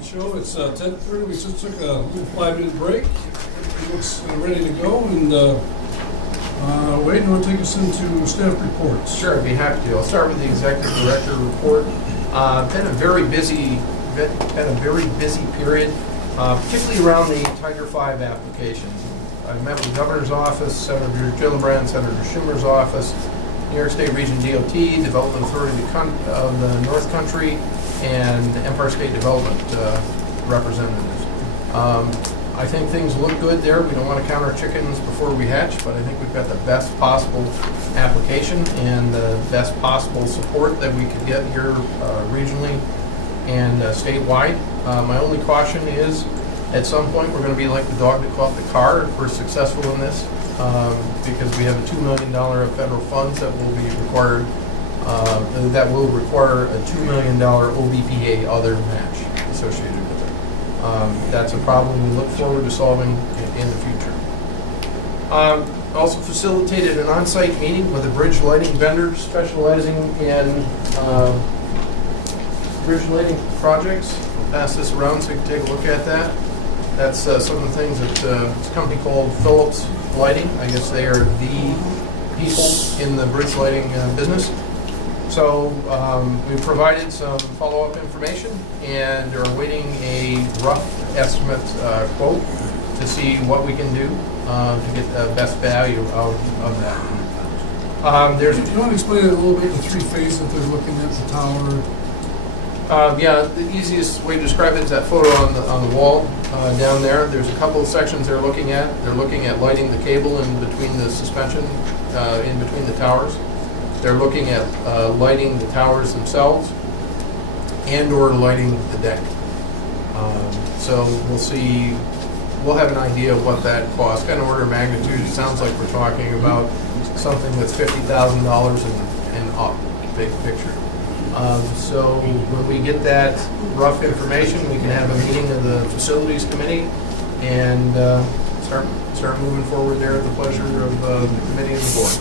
Morning show. It's 10:30. We just took a little 5-minute break. It looks ready to go. And Wade, you want to take us into staff reports? Sure, I'd be happy to. I'll start with the executive director report. Been a very busy period, particularly around the Tiger 5 applications. I met with the governor's office, Senator Gillibrand, Senator Schumer's office, New York State Region DOT, Development Authority of the North Country, and Empire State Development representatives. I think things look good there. We don't want to count our chickens before we hatch, but I think we've got the best possible application and the best possible support that we could get here regionally and statewide. My only caution is at some point we're going to be like the dog that caught the car if we're successful in this, because we have a $2 million of federal funds that will be required, that will require a $2 million OBPA other match associated with it. That's a problem we look forward to solving in the future. Also facilitated an on-site meeting with a bridge lighting vendor specializing in bridge lighting projects. I'll pass this around so you can take a look at that. That's some of the things that it's a company called Phillips Lighting. I guess they are the people in the bridge lighting business. So we provided some follow-up information and are awaiting a rough estimate quote to see what we can do to get the best value of that. Do you want to explain a little bit the three phases that they're looking at, the tower? Yeah, the easiest way to describe it is that photo on the wall down there. There's a couple of sections they're looking at. They're looking at lighting the cable in between the suspension, in between the towers. They're looking at lighting the towers themselves and/or lighting the deck. So we'll see. We'll have an idea of what that costs. Kind of order of magnitude. It sounds like we're talking about something that's $50,000 and up, big picture. So when we get that rough information, we can have a meeting of the facilities committee and start moving forward there at the pleasure of the committee and the board.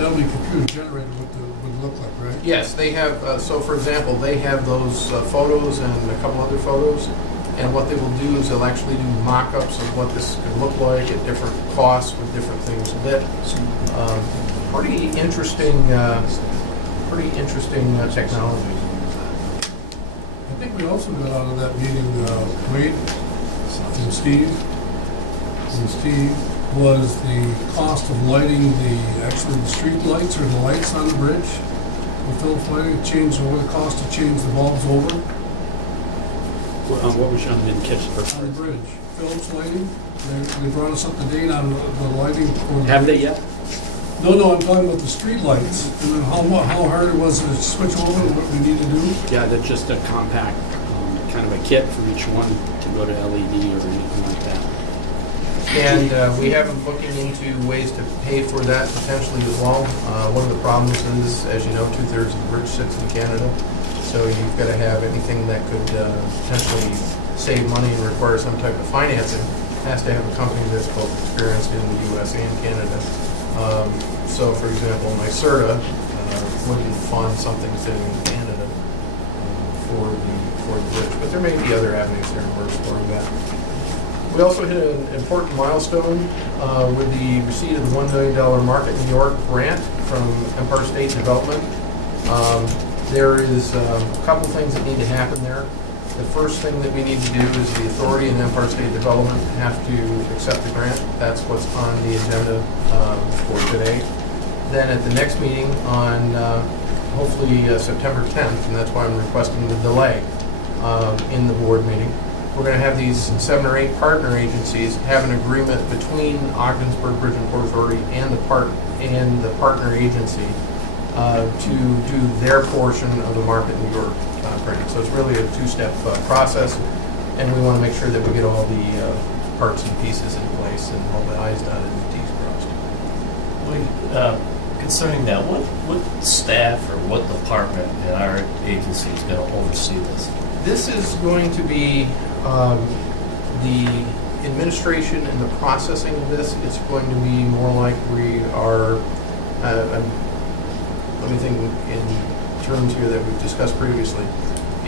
That'll be computer generated what it would look like, right? Yes, they have. So for example, they have those photos and a couple other photos. And what they will do is they'll actually do mock-ups of what this could look like at different costs with different things lit. Pretty interesting technology. I think we also got out of that meeting, Wade and Steve. And Steve was the cost of lighting the street lights or the lights on the bridge. With Phillips Lighting, changed over the cost to change the bulbs over. What was on? Didn't catch the first on the part. bridge. Phillips Lighting, they brought us up to date on the lighting. For Have they yet? No, I'm talking about the street lights, and then how hard it was to switch over and what we need to do. Yeah, they're just a compact kind of a kit for each one to go to LED or anything like that. And we have been looking into ways to pay for that potentially as well. One of the problems is, as you know, 2/3 of the bridge sits in Canada. So you've got to have anything that could potentially save money and require some type of financing has to have a company that's both experienced in the U.S. and Canada. So, for example, NYSERDA wouldn't fund something sitting in Canada for the bridge, but there may be other avenues there, and we're exploring that. We also hit an important milestone with the receipt of the $1 million Market New York grant from Empire State Development. There is a couple things that need to happen there. The first thing that we need to do is the authority and Empire State Development have to accept the grant. That's what's on the agenda for today. Then at the next meeting on hopefully September 10th, and that's why I'm requesting the delay in the board meeting, we're going to have these 7 or 8 partner agencies have an agreement between Ogdensburg Bridge and Port Authority and the partner agency to do their portion of the Market New York grant. So it's really a 2-step process, and we want to make sure that we get all the parts and pieces in place and all the I's dotted and the T's crossed. Concerning that, what staff or what department in our agency is going to oversee this? This is going to be the administration and the processing of this. It's going to be more like we are, let me think in terms here that we've discussed previously.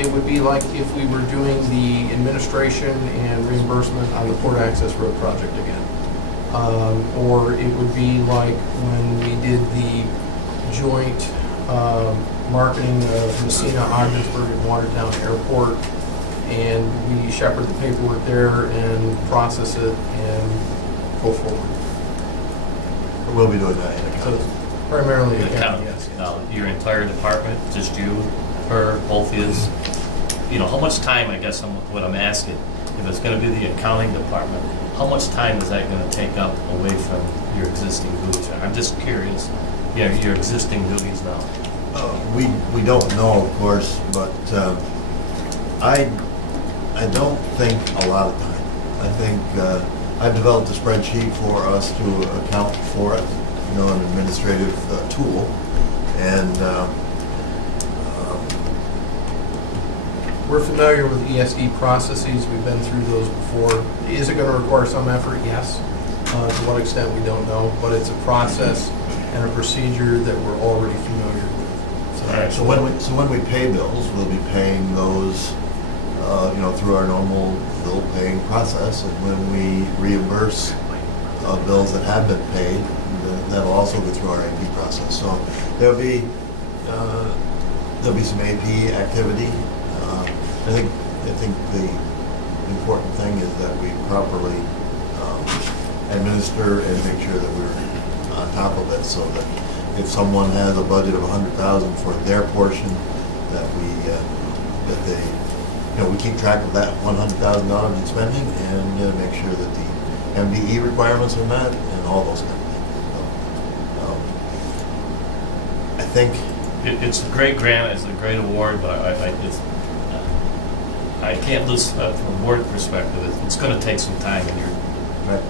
It would be like if we were doing the administration and reimbursement on the Port Access Road project again. Or it would be like when we did the joint marketing of Messina, Ogdensburg, and Watertown Airport, and we shepherd the paperwork there and process it and go forward. We'll be doing that in So accounting. it's primarily The accounting, account- yes. Now, your entire department, just you, her, both is, you know, how much time, I guess, what I'm asking, if it's gonna be the accounting department, how much time is that gonna take up away from your existing duties? I'm just curious, your existing duties now. We don't know, of course, but I don't think a lot of time. I think I've developed a spreadsheet for us to account for it, you know, an administrative tool, and We're familiar with ESD processes, we've been through those before. Is it gonna require some effort? Yes. To what extent, we don't know, but it's a process and a procedure that we're already familiar with. All right. so when we pay bills, we'll be paying those, you know, through our normal bill paying process, and when we reimburse bills that have been paid, that'll also go through our AP process. So there'll be some AP activity. I think the important thing is that we properly administer and make sure that we're on top of it, so that if someone has a budget of $100,000 for their portion, that we keep track of that $100,000 in spending and make sure that the MBE requirements are met and all those kind of things. So, I think It's a great grant, it's a great award, but I can't lose, from a board perspective, it's gonna take some time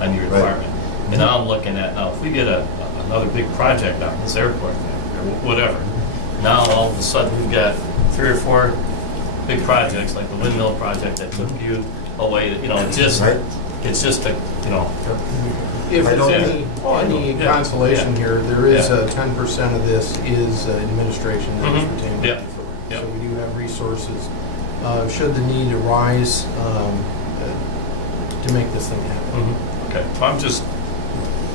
on your Right. department. And now I'm looking at, now, if we get another big project on this airport, or whatever, now all of a sudden we've got 3 or 4 big projects, like the windmill project that took you away, you know, it's just Right. a, you know, If I there's don't- any Yeah. consolation Yeah. here, there is Yeah. 10% of this is administration that is Mhm. retained. Yeah. for. Yeah. So we do have resources, should the need arise, to make this thing happen. Okay, so I'm just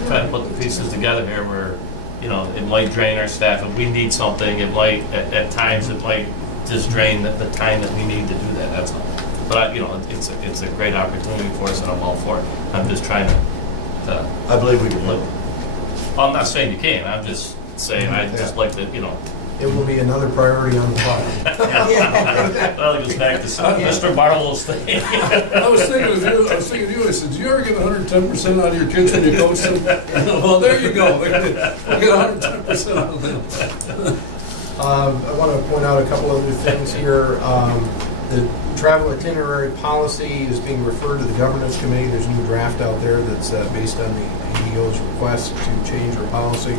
trying to put the pieces together here where, you know, it might drain our staff. If we need something, it might, at times, it might just drain the time that we need to do that, that's all. But, you know, it's a great opportunity for us and I'm all for it. I'm just trying to, I believe we can do it. I'm not saying you can't, I'm just saying I'd just like to, you know. It will be another priority on the file. Well, it goes back to Mr. Barlow's thing. I was thinking of you, I said, do you ever get 110% out of your kids when you coach them? Well, there you go, we get 110% out of them. I want to point out a couple other things here. The travel itinerary policy is being referred to the governance committee. There's a new draft out there that's based on the AEO's request to change our policy.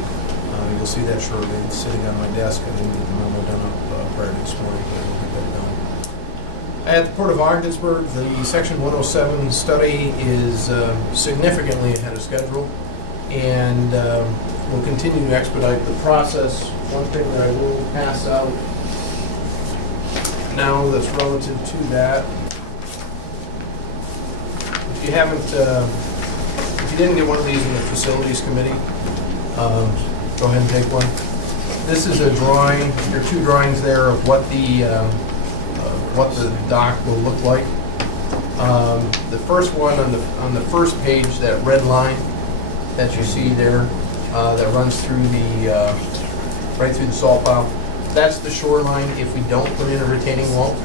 You'll see that shortly. It's sitting on my desk. I didn't get the memo done up prior to this morning, but I will get that done. At the Port of Ogdensburg, the Section 107 study is significantly ahead of schedule, and we'll continue to expedite the process. One thing that I will pass out now that's relative to that, if you haven't, if you didn't get one of these in the facilities committee, go ahead and take one. This is a drawing. There are 2 drawings there of what the dock will look like. The first one on the first page, that red line that you see there, that runs through the right through the salt pile. That's the shoreline if we don't put in a retaining wall.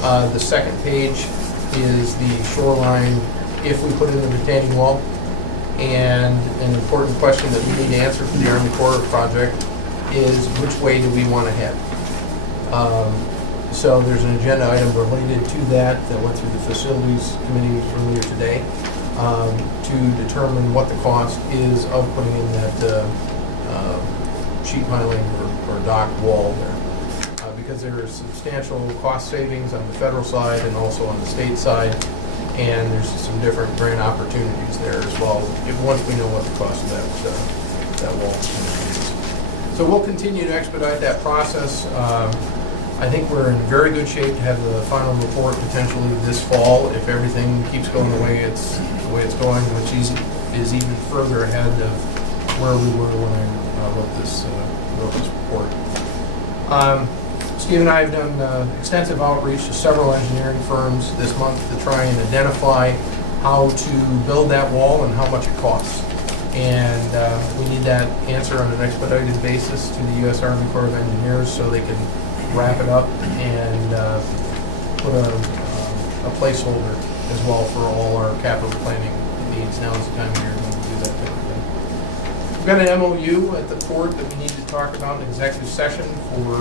The second page is the shoreline if we put in a retaining wall. And an important question that we need to answer for the Army Corps project is which way do we want to head? So there's an agenda item related to that went through the facilities committee earlier today to determine what the cost is of putting in that sheet piling or dock wall there. Because there is substantial cost savings on the federal side and also on the state side. And there's some different grant opportunities there as well, once we know what the cost of that wall is going to be. So we'll continue to expedite that process. I think we're in very good shape to have the final report potentially this fall if everything keeps going the way it's going, which is even further ahead of where we were when I wrote this report. Steve and I have done extensive outreach to several engineering firms this month to try and identify how to build that wall and how much it costs. And we need that answer on an expedited basis to the U.S. Army Corps of Engineers so they can wrap it up and put a placeholder as well for all our capital planning needs. Now is the time of year when we do that type of thing. We've got an MOU at the port that we need to talk about in executive session for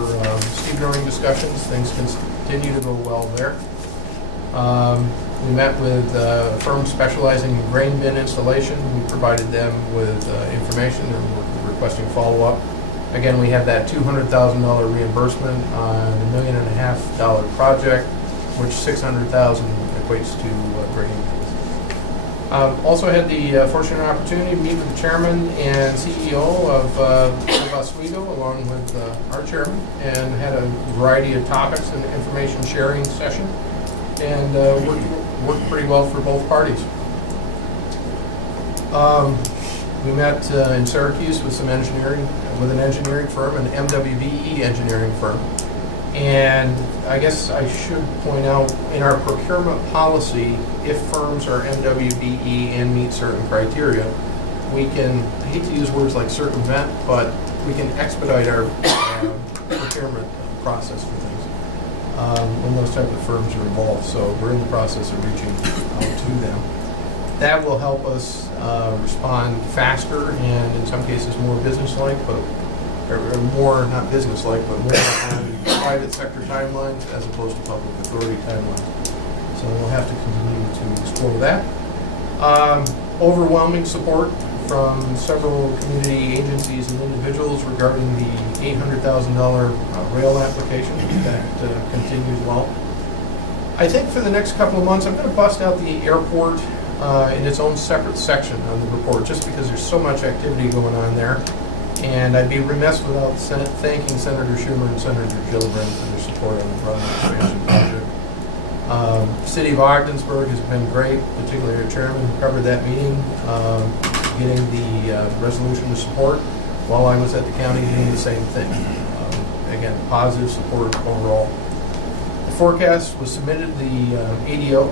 stevedoring discussions. Things continue to go well there. We met with a firm specializing in grain bin installation. We provided them with information and we're requesting follow-up. Again, we have that $200,000 reimbursement on a $1.5 million project, which $600,000 equates to grain bins. Also had the fortunate opportunity to meet with the chairman and CEO of Oswego, along with our chairman, and had a variety of topics and information sharing session, and worked pretty well for both parties. We met in Syracuse with an engineering firm, an MWBE engineering firm. And I guess I should point out, in our procurement policy, if firms are MWBE and meet certain criteria, we can, I hate to use words like circumvent, but we can expedite our procurement process for things when those type of firms are involved. So we're in the process of reaching out to them. That will help us respond faster and in some cases more business-like, but or more, not business-like, but more on private sector timelines as opposed to public authority timelines. So we'll have to continue to explore that. Overwhelming support from several community agencies and individuals regarding the $800,000 rail application. That continues well. I think for the next couple of months, I'm going to bust out the airport in its own separate section on the report, just because there's so much activity going on there. And I'd be remiss without thanking Senator Schumer and Senator Gillibrand for their support on the Broadway expansion project. City of Ogdensburg has been great, particularly our chairman who covered that meeting, getting the resolution to support, while I was at the county doing the same thing. Again, positive support overall. The forecast was submitted, the ADO,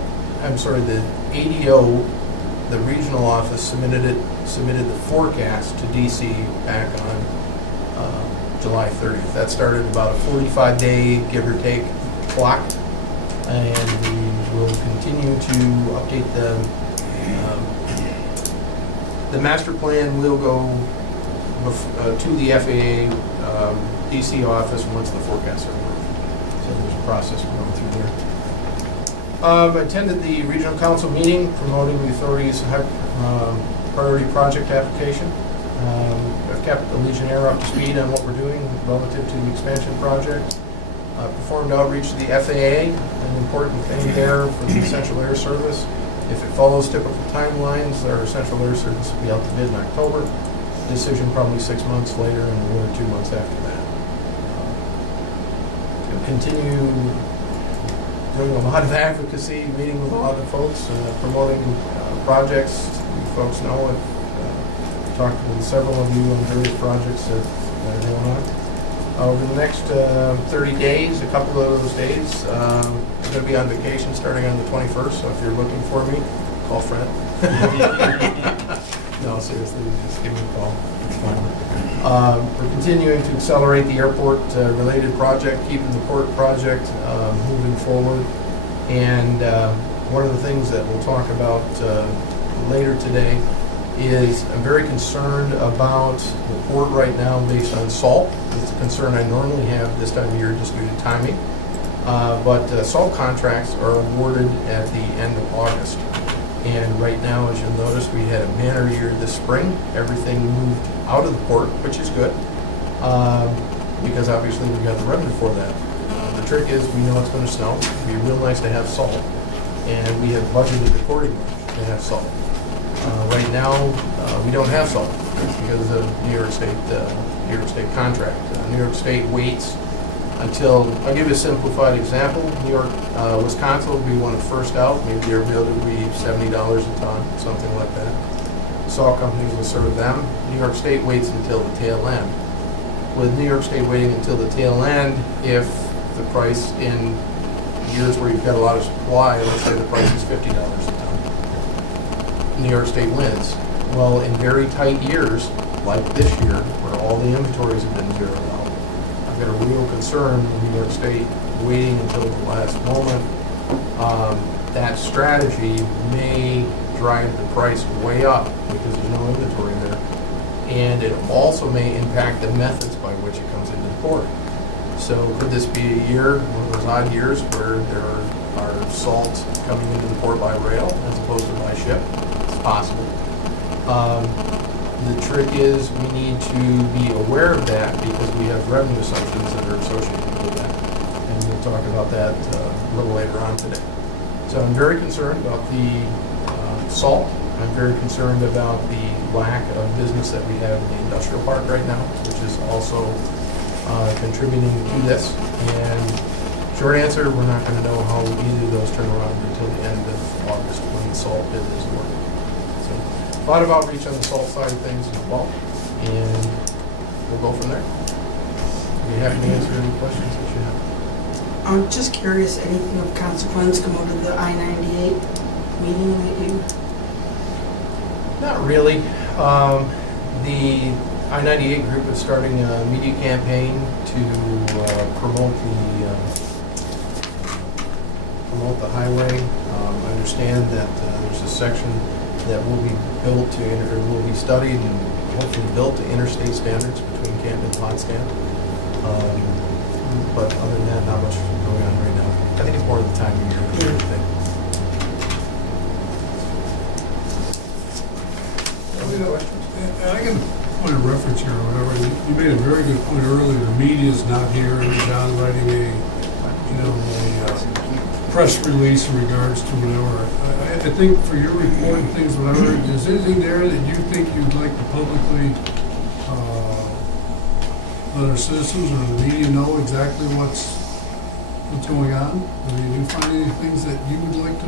the regional office submitted the forecast to DC back on July 30th. That started about a 45-day, give or take, clock, and we will continue to update the master plan will go to the FAA DC office once the forecasts are approved. So there's a process we're going through there. I attended the regional council meeting promoting the authority's priority project application. I've kept the Legionnaire up to speed on what we're doing relative to the expansion project. Performed outreach to the FAA, an important thing there for the Essential Air Service. If it follows typical timelines, our Essential Air Service will be out to bid in October. Decision probably 6 months later and 1 or 2 months after that. Continue doing a lot of advocacy, meeting with a lot of folks, promoting projects. You folks know I've talked with several of you on various projects that are going on. Over the next 30 days, a couple of those days, I'm going to be on vacation starting on the 21st, so if you're looking for me, call Fred. No, seriously, just give me a call. It's fine. We're continuing to accelerate the airport-related project, keeping the port project moving forward. And one of the things that we'll talk about later today is I'm very concerned about the port right now based on salt. It's a concern I normally have this time of year just due to timing. But salt contracts are awarded at the end of August. And right now, as you'll notice, we had a manner year this spring. Everything moved out of the port, which is good, because obviously we got the revenue for that. The trick is we know it's going to snow. It'd be real nice to have salt, and we have budgeted accordingly to have salt. Right now, we don't have salt. It's because of New York State contract. New York State waits until, I'll give you a simplified example. New York, Wisconsin will be one of the first out. Maybe their bill will be $70 a ton, something like that. Salt companies will serve them. New York State waits until the tail end. With New York State waiting until the tail end, if the price in years where you've got a lot of supply, let's say the price is $50 a ton, New York State wins. Well, in very tight years, like this year, where all the inventories have been zeroed out, I've got a real concern with New York State waiting until the last moment. That strategy may drive the price way up because there's no inventory there. And it also may impact the methods by which it comes into the port. So could this be a year, one of those odd years, where there are salt coming into the port by rail as opposed to by ship? It's possible. The trick is we need to be aware of that because we have revenue assumptions that are associated with that. And we'll talk about that a little later on today. So I'm very concerned about the salt. I'm very concerned about the lack of business that we have in the industrial park right now, which is also contributing to this. And short answer, we're not going to know how either of those turn around until the end of August when the salt bid is awarded. So a lot of outreach on the salt side of things as well, and we'll go from there. Be happy to answer any questions that you have. I'm just curious, anything of consequence come out of the I-98 meeting that you? Not really. The I-98 group is starting a media campaign to promote the highway. I understand that there's a section that will be built to, or will be studied and hopefully built to interstate standards between Canton and Potsdam. But other than that, not much going on right now. I think it's more of the time of year than anything. And I can point a reference here or whatever. You made a very good point earlier. The media's not here, and John's writing a press release in regards to whatever. I think for your report and things, whatever, is there anything there that you think you'd like to publicly let our citizens or the media know exactly what's going on? I mean, do you find any things that you would like to?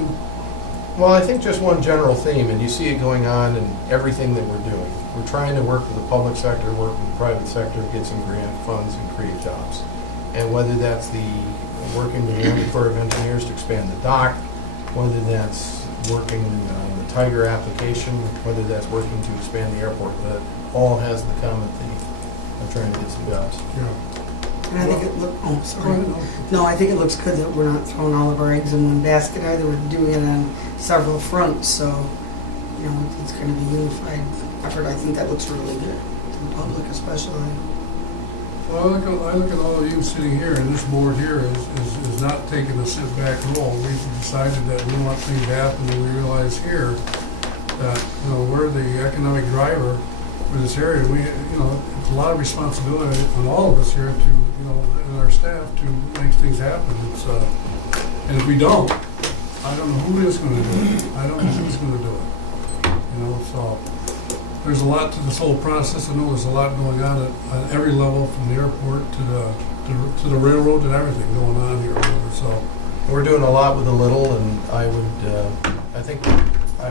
Well, I think just one general theme, and you see it going on in everything that we're doing. We're trying to work with the public sector, work with the private sector, get some grant funds and create jobs. And whether that's working with the Army Corps of Engineers to expand the dock, whether that's working on the Tiger application, whether that's working to expand the airport, that all has the common theme of trying to get some jobs. Yeah. And I think it I think it looks good that we're not throwing all of our eggs in one basket either. We're doing it on several fronts, so, it's going to be unified effort. I think that looks really good to the public especially. Well, I look at all of you sitting here, and this board here is not taking a sit-back role. We've decided that we want things to happen, and we realize here that, we're the economic driver for this area. It's a lot of responsibility on all of us here to, and our staff to make things happen. And if we don't, I don't know who is going to do it. I don't know who's going to do it. So there's a lot to this whole process. I know there's a lot going on at every level, from the airport to the railroad and everything going on here. So We're doing a lot with a little, and I'm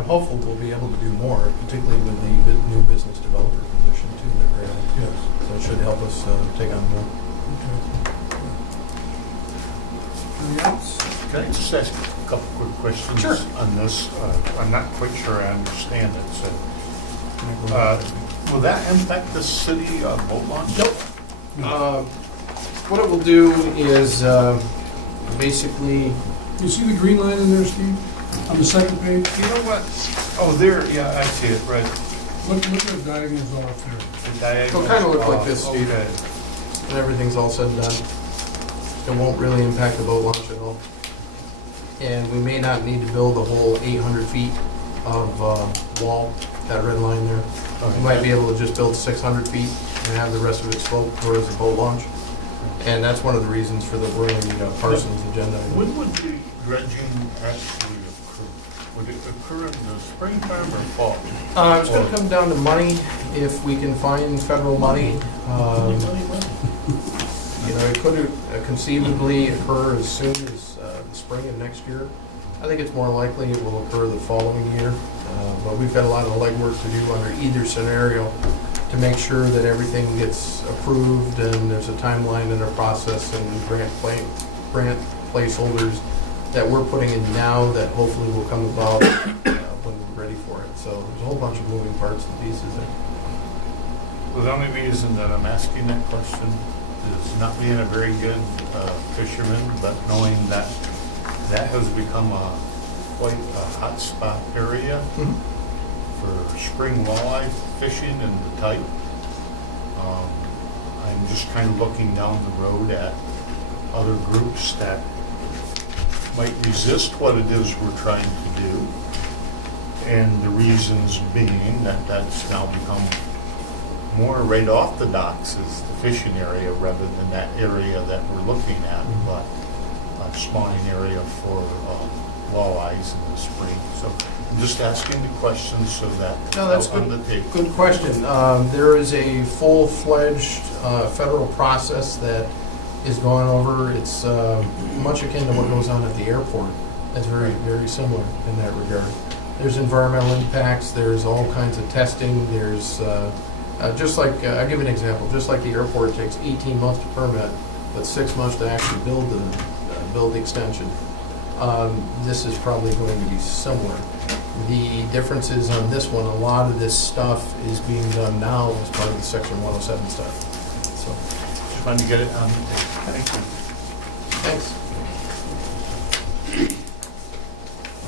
hopeful we'll be able to do more, particularly with the new business developer position too that we're in. yes. So it should help us take on more. Okay. Anything else? Can I just ask a couple quick questions Sure. on this? I'm not quite sure I understand it. So, will that impact the city boat launch? Nope. What it will do is basically, You see the green line in there, Steve? On the second page? You know what? Oh, there. Yeah, I see it. Right. Look at the diagonals off there. The diagonal. It'll kind of look like this, Steve. Okay. when everything's all said and done. It won't really impact the boat launch at all. And we may not need to build a whole 800 feet of wall, that red line there. We might be able to just build 600 feet and have the rest of it slope towards the boat launch. And that's one of the reasons for the whirling Parsons agenda. When would the dredging actually occur? Would it occur in the springtime or fall? It's going to come down to money. If we can find federal money, You know, it could conceivably occur as soon as the spring of next year. I think it's more likely it will occur the following year, but we've got a lot of legwork to do under either scenario to make sure that everything gets approved and there's a timeline and a process and grant placeholders that we're putting in now that hopefully will come about when we're ready for it. So there's a whole bunch of moving parts and pieces there. Well, the only reason that I'm asking that question is not being a very good fisherman, but knowing that that has become quite a hot spot area for spring walleye fishing and the type. I'm just kind of looking down the road at other groups that might resist what it is we're trying to do. And the reasons being that that's now become more right off the docks is the fishing area rather than that area that we're looking at, but a spawning area for walleyes in the spring. So I'm just asking the questions so that No, that's out on the table. Good question. There is a full-fledged federal process that is going over. It's much akin to what goes on at the airport. It's very, very similar in that regard. There's environmental impacts, there's all kinds of testing, there's, just like, I'll give you an example, just like the airport takes 18 months to permit, but 6 months to actually build the extension. This is probably going to be similar. The difference is on this one, a lot of this stuff is being done now as part of the Section 107 stuff. So, Just wanted to get it on the table. Thank you. thanks.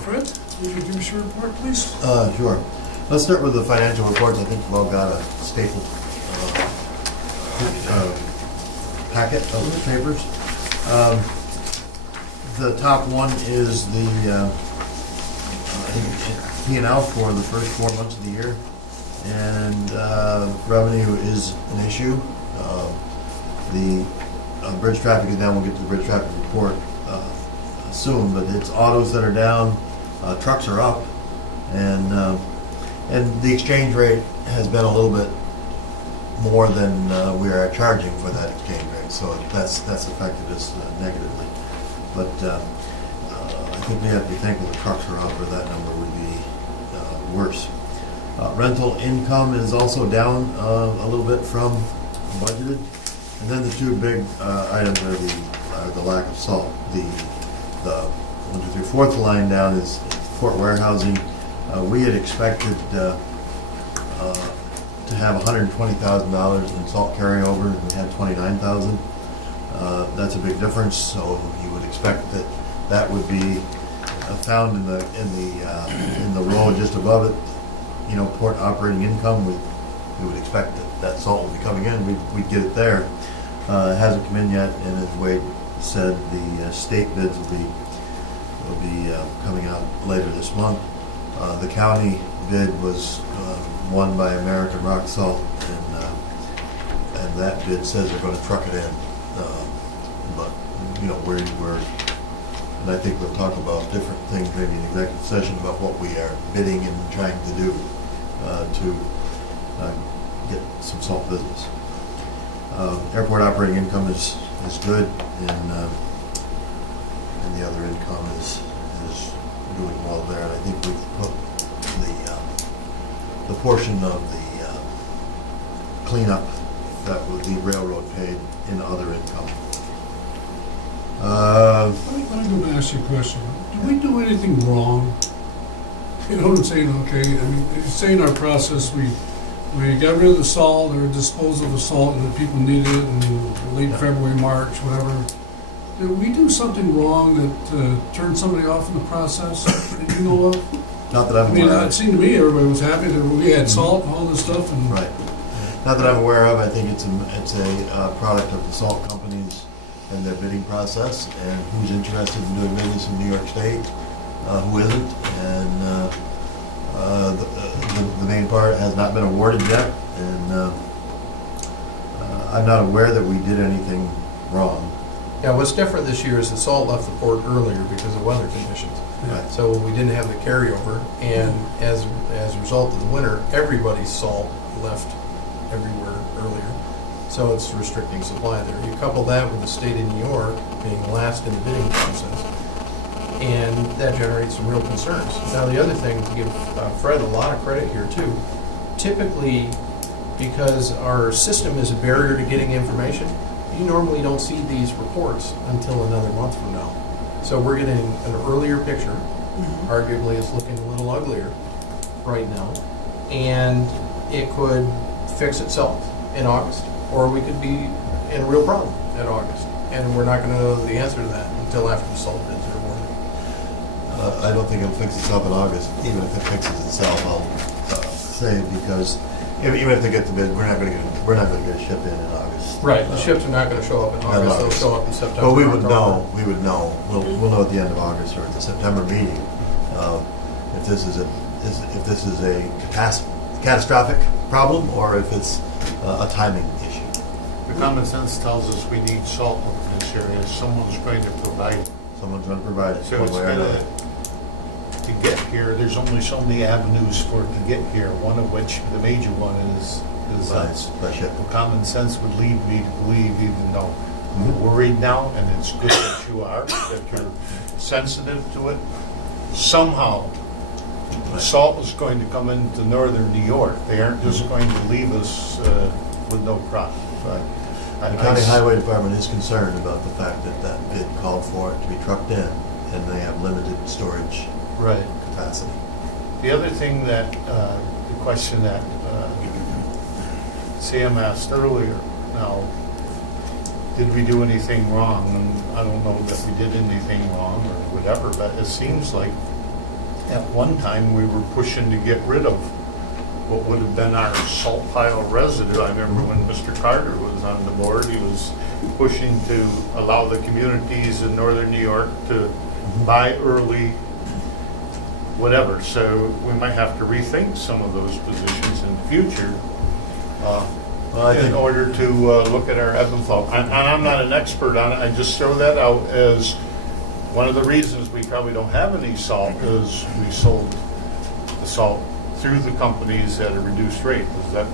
Fred, would you give us your report, please? Sure. Let's start with the financial reports. I think we've all got a stapled packet of the papers. The top one is the P&L for the first 4 months of the year, and revenue is an issue. The bridge traffic is down. We'll get to the bridge traffic report soon, but it's autos that are down, trucks are up, and the exchange rate has been a little bit more than we are charging for that exchange rate, so that's affected us negatively. But I think we have to be thankful the trucks are up, or that number would be worse. Rental income is also down a little bit from budgeted. And then the two big items are the lack of salt. The 1, 2, 3, fourth line down is port warehousing. We had expected to have $120,000 in salt carryover, and we had $29,000. That's a big difference. So you would expect that would be found in the row just above it. You know, port operating income. We would expect that salt would be coming in. We'd get it there. It hasn't come in yet, and as Wade said, the state bids will be coming out later this month. The county bid was won by American Rock Salt, and that bid says they're going to truck it in. But you know, we're and I think we'll talk about different things maybe in executive session about what we are bidding and trying to do to get some salt business. Airport operating income is good, and the other income is doing well there. And I think we've put the portion of the cleanup that the railroad paid in other income. Let me go and ask you a question. Did we do anything wrong? You know what I'm saying? Okay, I mean, you say in our process we got rid of the salt or disposed of the salt and the people needed it in late February, March, whatever. Did we do something wrong that turned somebody off in the process that you know of? Not that I'm I mean, aware it of. seemed to me everybody was happy that we had salt and all this stuff. And Right. Not that I'm aware of. I think it's a product of the salt companies and their bidding process, and who's interested in doing business in New York State, who isn't, and the main part has not been awarded yet, and I'm not aware that we did anything wrong. Yeah, what's different this year is the salt left the port earlier because of weather conditions. Right. So we didn't have the carryover, and as a result of the winter, everybody's salt left everywhere earlier. So it's restricting supply there. You couple that with the state of New York being last in the bidding process, and that generates some real concerns. Now, the other thing, to give Fred a lot of credit here too, typically, because our system is a barrier to getting information, you normally don't see these reports until another month from now. So we're getting an earlier picture. Arguably, it's looking a little uglier right now, and it could fix itself in August, or we could be in a real problem in August, and we're not going to know the answer to that until after the salt bids are awarded. I don't think it'll fix itself in August, even if it fixes itself, I'll say, because even if they get the bid, we're not gonna get a ship in August. Right, the ships are not going to show up in August, they'll show up in September. But we would October. know, we'll know at the end of August or at the September meeting, if this is a catastrophic problem or if it's a timing issue. The common sense tells us we need salt in this area, someone's going to provide it. Someone's gonna provide it So one it's way or another. to get here, there's only so many avenues for it to get here, one of which, the major one is By ship. common sense would lead me to believe, even though Mhm. we're worried now, and it's good that you are, that you're sensitive to it, somehow Right. salt is going to come into northern New York. They aren't just going to leave us with no crop. Right. The county highway department is concerned about the fact that that bid called for it to be trucked in, and they have limited storage Right. capacity. The other thing that, the question that Sam asked earlier, now, did we do anything wrong? And I don't know that we did anything wrong or whatever, but it seems like at one time we were pushing to get rid of what would have been our salt pile residue. I remember when Mr. Carter was on the board, he was pushing to allow the communities in northern New York to buy early whatever. So we might have to rethink some of those positions in the future Well, I in think, order to look at our ebb and flow. And I'm not an expert on it, I just throw that out as one of the reasons we probably don't have any salt is we sold the salt through the companies at a reduced rate. Is that,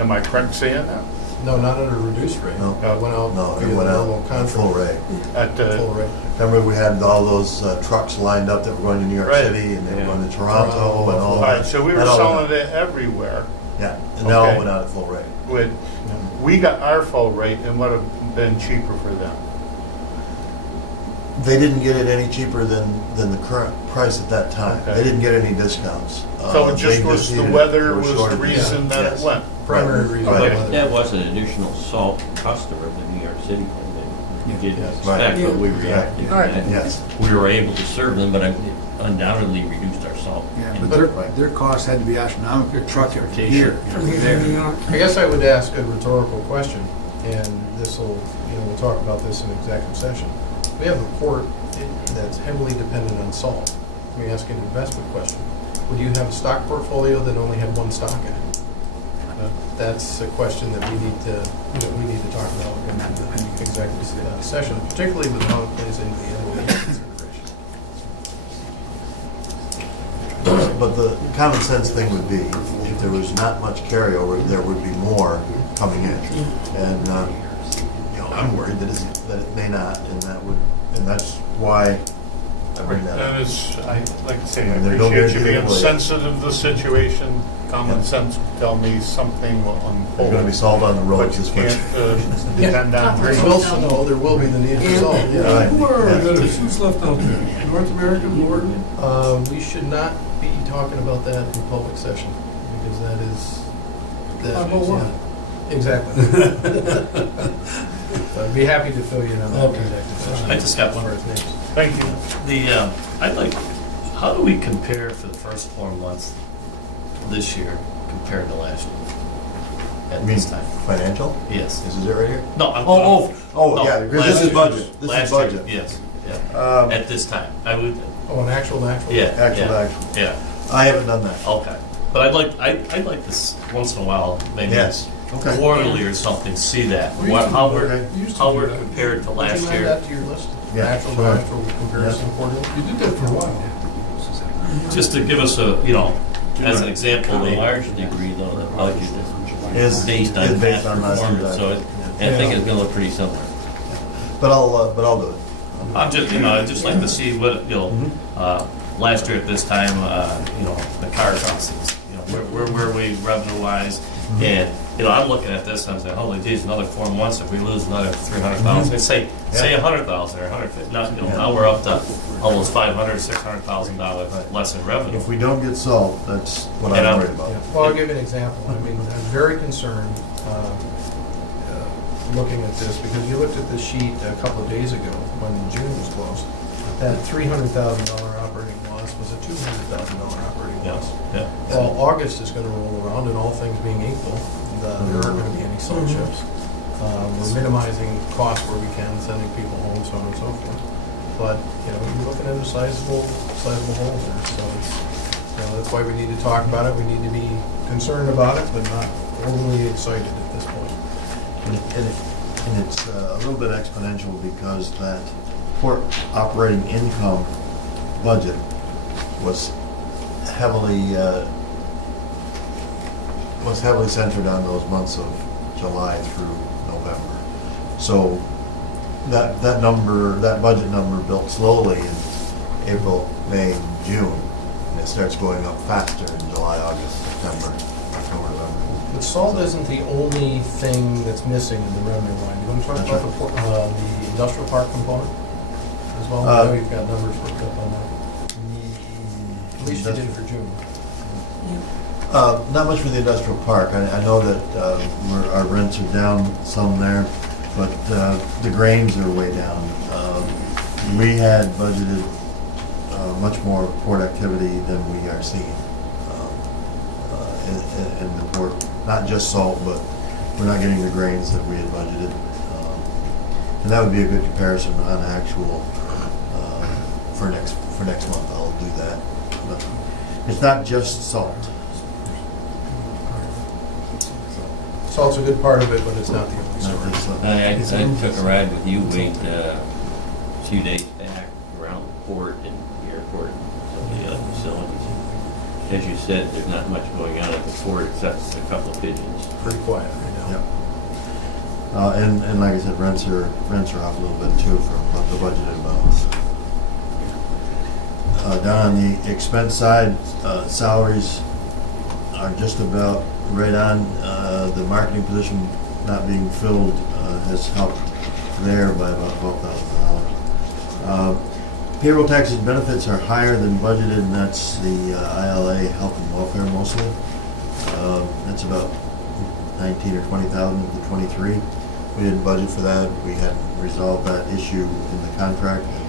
am I correct saying that? No, not at a reduced rate. No. It went out no, via it the went out normal at full contract. rate. At, Full rate. Remember, we had all those trucks lined up that were going to New York Right. City, and they were Yeah. going to Toronto and all all that. right, so we were That all went selling out. it everywhere. Yeah, and they all Okay. went out at full rate. We got our full rate and would have been cheaper for them. They didn't get it any cheaper than the current price at that time. Okay. They didn't get any discounts. So it just They was the needed it. weather There were was the shortages. reason that it Yes. went. Primary Right. reason. Right. why That was an additional salt customer than New York City did. We didn't Yes. expect, but we reacted. Right. And Yes. we were able to serve them, but it undoubtedly reduced our salt. Yeah, And but their costs had to be astronomical to truck it here. From here to New York. I guess I would ask a rhetorical question, and this will, we'll talk about this in executive session. We have a port that's heavily dependent on salt. Let me ask you an investment question. Would you have a stock portfolio that only had one stock in it? That's a question that we need to talk about in the executive session, particularly with how it plays into the LOE consideration. But the common sense thing would be, if there was not much carryover, there would be more coming in. And, I'm worried that it may not, and that's why I bring that And up. it's, like I say, I And they don't appreciate you get it being away. sensitive to the situation. Common Yep. sense would tell me something will unfold. There's gonna be salt on the But roads you this can't winter. depend on There rain. will, no, there will be the need for salt, yeah. Right. Who are Yeah. who's left out there? North American, Morton? We should not be talking about that in public session, because that is. About what? Yeah, exactly. I'd be happy to fill you in on that Okay. executive session. I just got one. As far as names. Thank you. I'd like, how do we compare for the first 4 months this year compared to last year? At You mean this time? financial? Yes. This is it right here? No, I'm. Oh, No, yeah, last this is year. budget. This is Last year, budget. yes, yeah. Um, At this time, I would, Oh, an actual. yeah. Actual, yeah, actual. Yeah, I haven't done that. okay. But I'd like this once in a while, maybe Yes. Okay. quarterly or something, see that. We used to How do we're, that. We used to how do we're that. compared to Would last you add year. that to your list? Yeah, Actual, sure. actual comparison quarterly? You did that for a while. Just to give us a, as an example, To a the large degree, though, the budget Is based on based past on last year's performance, so actual. I think it's gonna look pretty similar. But I'll do it. I'm just, I'd just like to see what, last year at this time, the car crossings, where were we revenue-wise? And, I'm looking at this, I'm saying, holy geez, another 4 months, if we lose another 300,000, say 100,000 or 150, now we're up to almost $500,000, $600,000 less in revenue. If we don't get salt, that's what And I'm I'm- worried about. Yeah. Well, I'll give you an example. I mean, I'm very concerned looking at this, because you looked at this sheet a couple of days ago when June was closed. That $300,000 operating loss was a $200,000 operating loss. Yeah. Well, August is going to roll around, and all things being equal, there aren't going to be any salt ships. We're minimizing costs where we can, sending people home, so on and so forth. But, you're looking at a sizable hole there. So it's, that's why we need to talk about it. We need to be concerned about it, but not overly excited at this point. And it's a little bit exponential because that port operating income budget was heavily centered on those months of July through November. So that budget number built slowly in April, May, and June, and it starts going up faster in July, August, September, October, November. But salt isn't the only thing that's missing in the revenue line. You want to talk That's about right. the industrial park component as well? I know you've got numbers worked up on that. At least you did for June. Not much for the industrial park. I know that our rents are down some there, but the grains are way down. We had budgeted much more port activity than we are seeing in the port. Not just salt, but we're not getting the grains that we had budgeted. And that would be a good comparison on actual for next month. I'll do that. But it's not just salt. Salt's a good part of it, but it's not the only Not story. just salt. I took a ride with you, Wade, a few days back around the port and the airport and some of the other facilities. As you said, there's not much going on at the port except a couple of pigeons. Pretty quiet right now. Yep. And like I said, rents are off a little bit too from what the budgeted amounts. Down on the expense side, salaries are just about right on. The marketing position not being filled has helped there by about $12,000. Payroll taxes and benefits are higher than budgeted, and that's the ILA health and welfare mostly. That's about 19 or 20,000 of the 23. We didn't budget for that. We hadn't resolved that issue in the contract. And,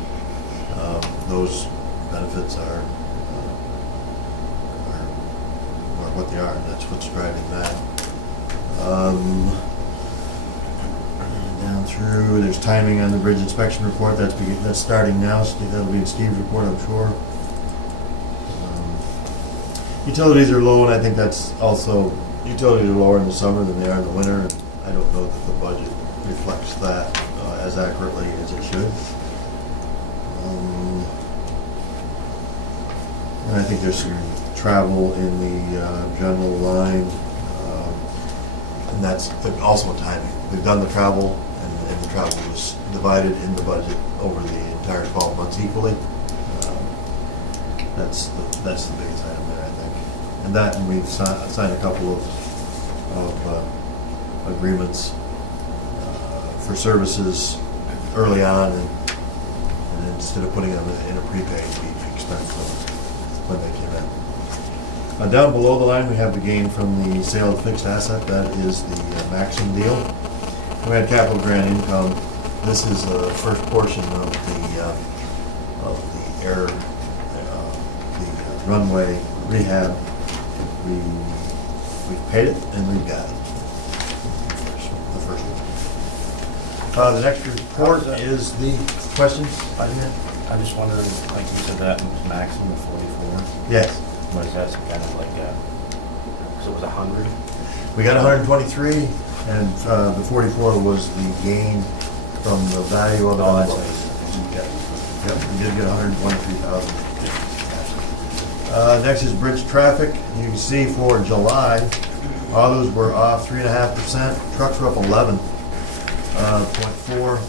those benefits are what they are, and that's what's driving that. Down through, there's timing on the bridge inspection report. That's starting now. So that'll be in Steve's report, I'm sure. Utilities are low, and I think that's also, utilities are lower in the summer than they are in the winter. And I don't know that the budget reflects that as accurately as it should. And I think there's some travel in the general line, and that's also timing. We've done the travel, and the travel was divided in the budget over the entire 12 months equally. That's the biggest item there, I think. And that, and we've signed a couple of agreements for services early on, and instead of putting them in a prepaid, we expense them when they came in. Down below the line, we have the gain from the sale of fixed asset. That is the Maxim deal. We had capital grant income. This is the first portion of the air, the runway rehab. We've paid it and we've got it. The first one. The next report is the questions. I just wondered, like you said, that was maximum 44. Yes. Was that kind of like so it was 100? We got 123, and the 44 was the gain from the value of Oh, the that's books. Yep, we did get 123,000. Next is bridge traffic. You can see for July, Autos were off 3.5%, trucks were up 11.4.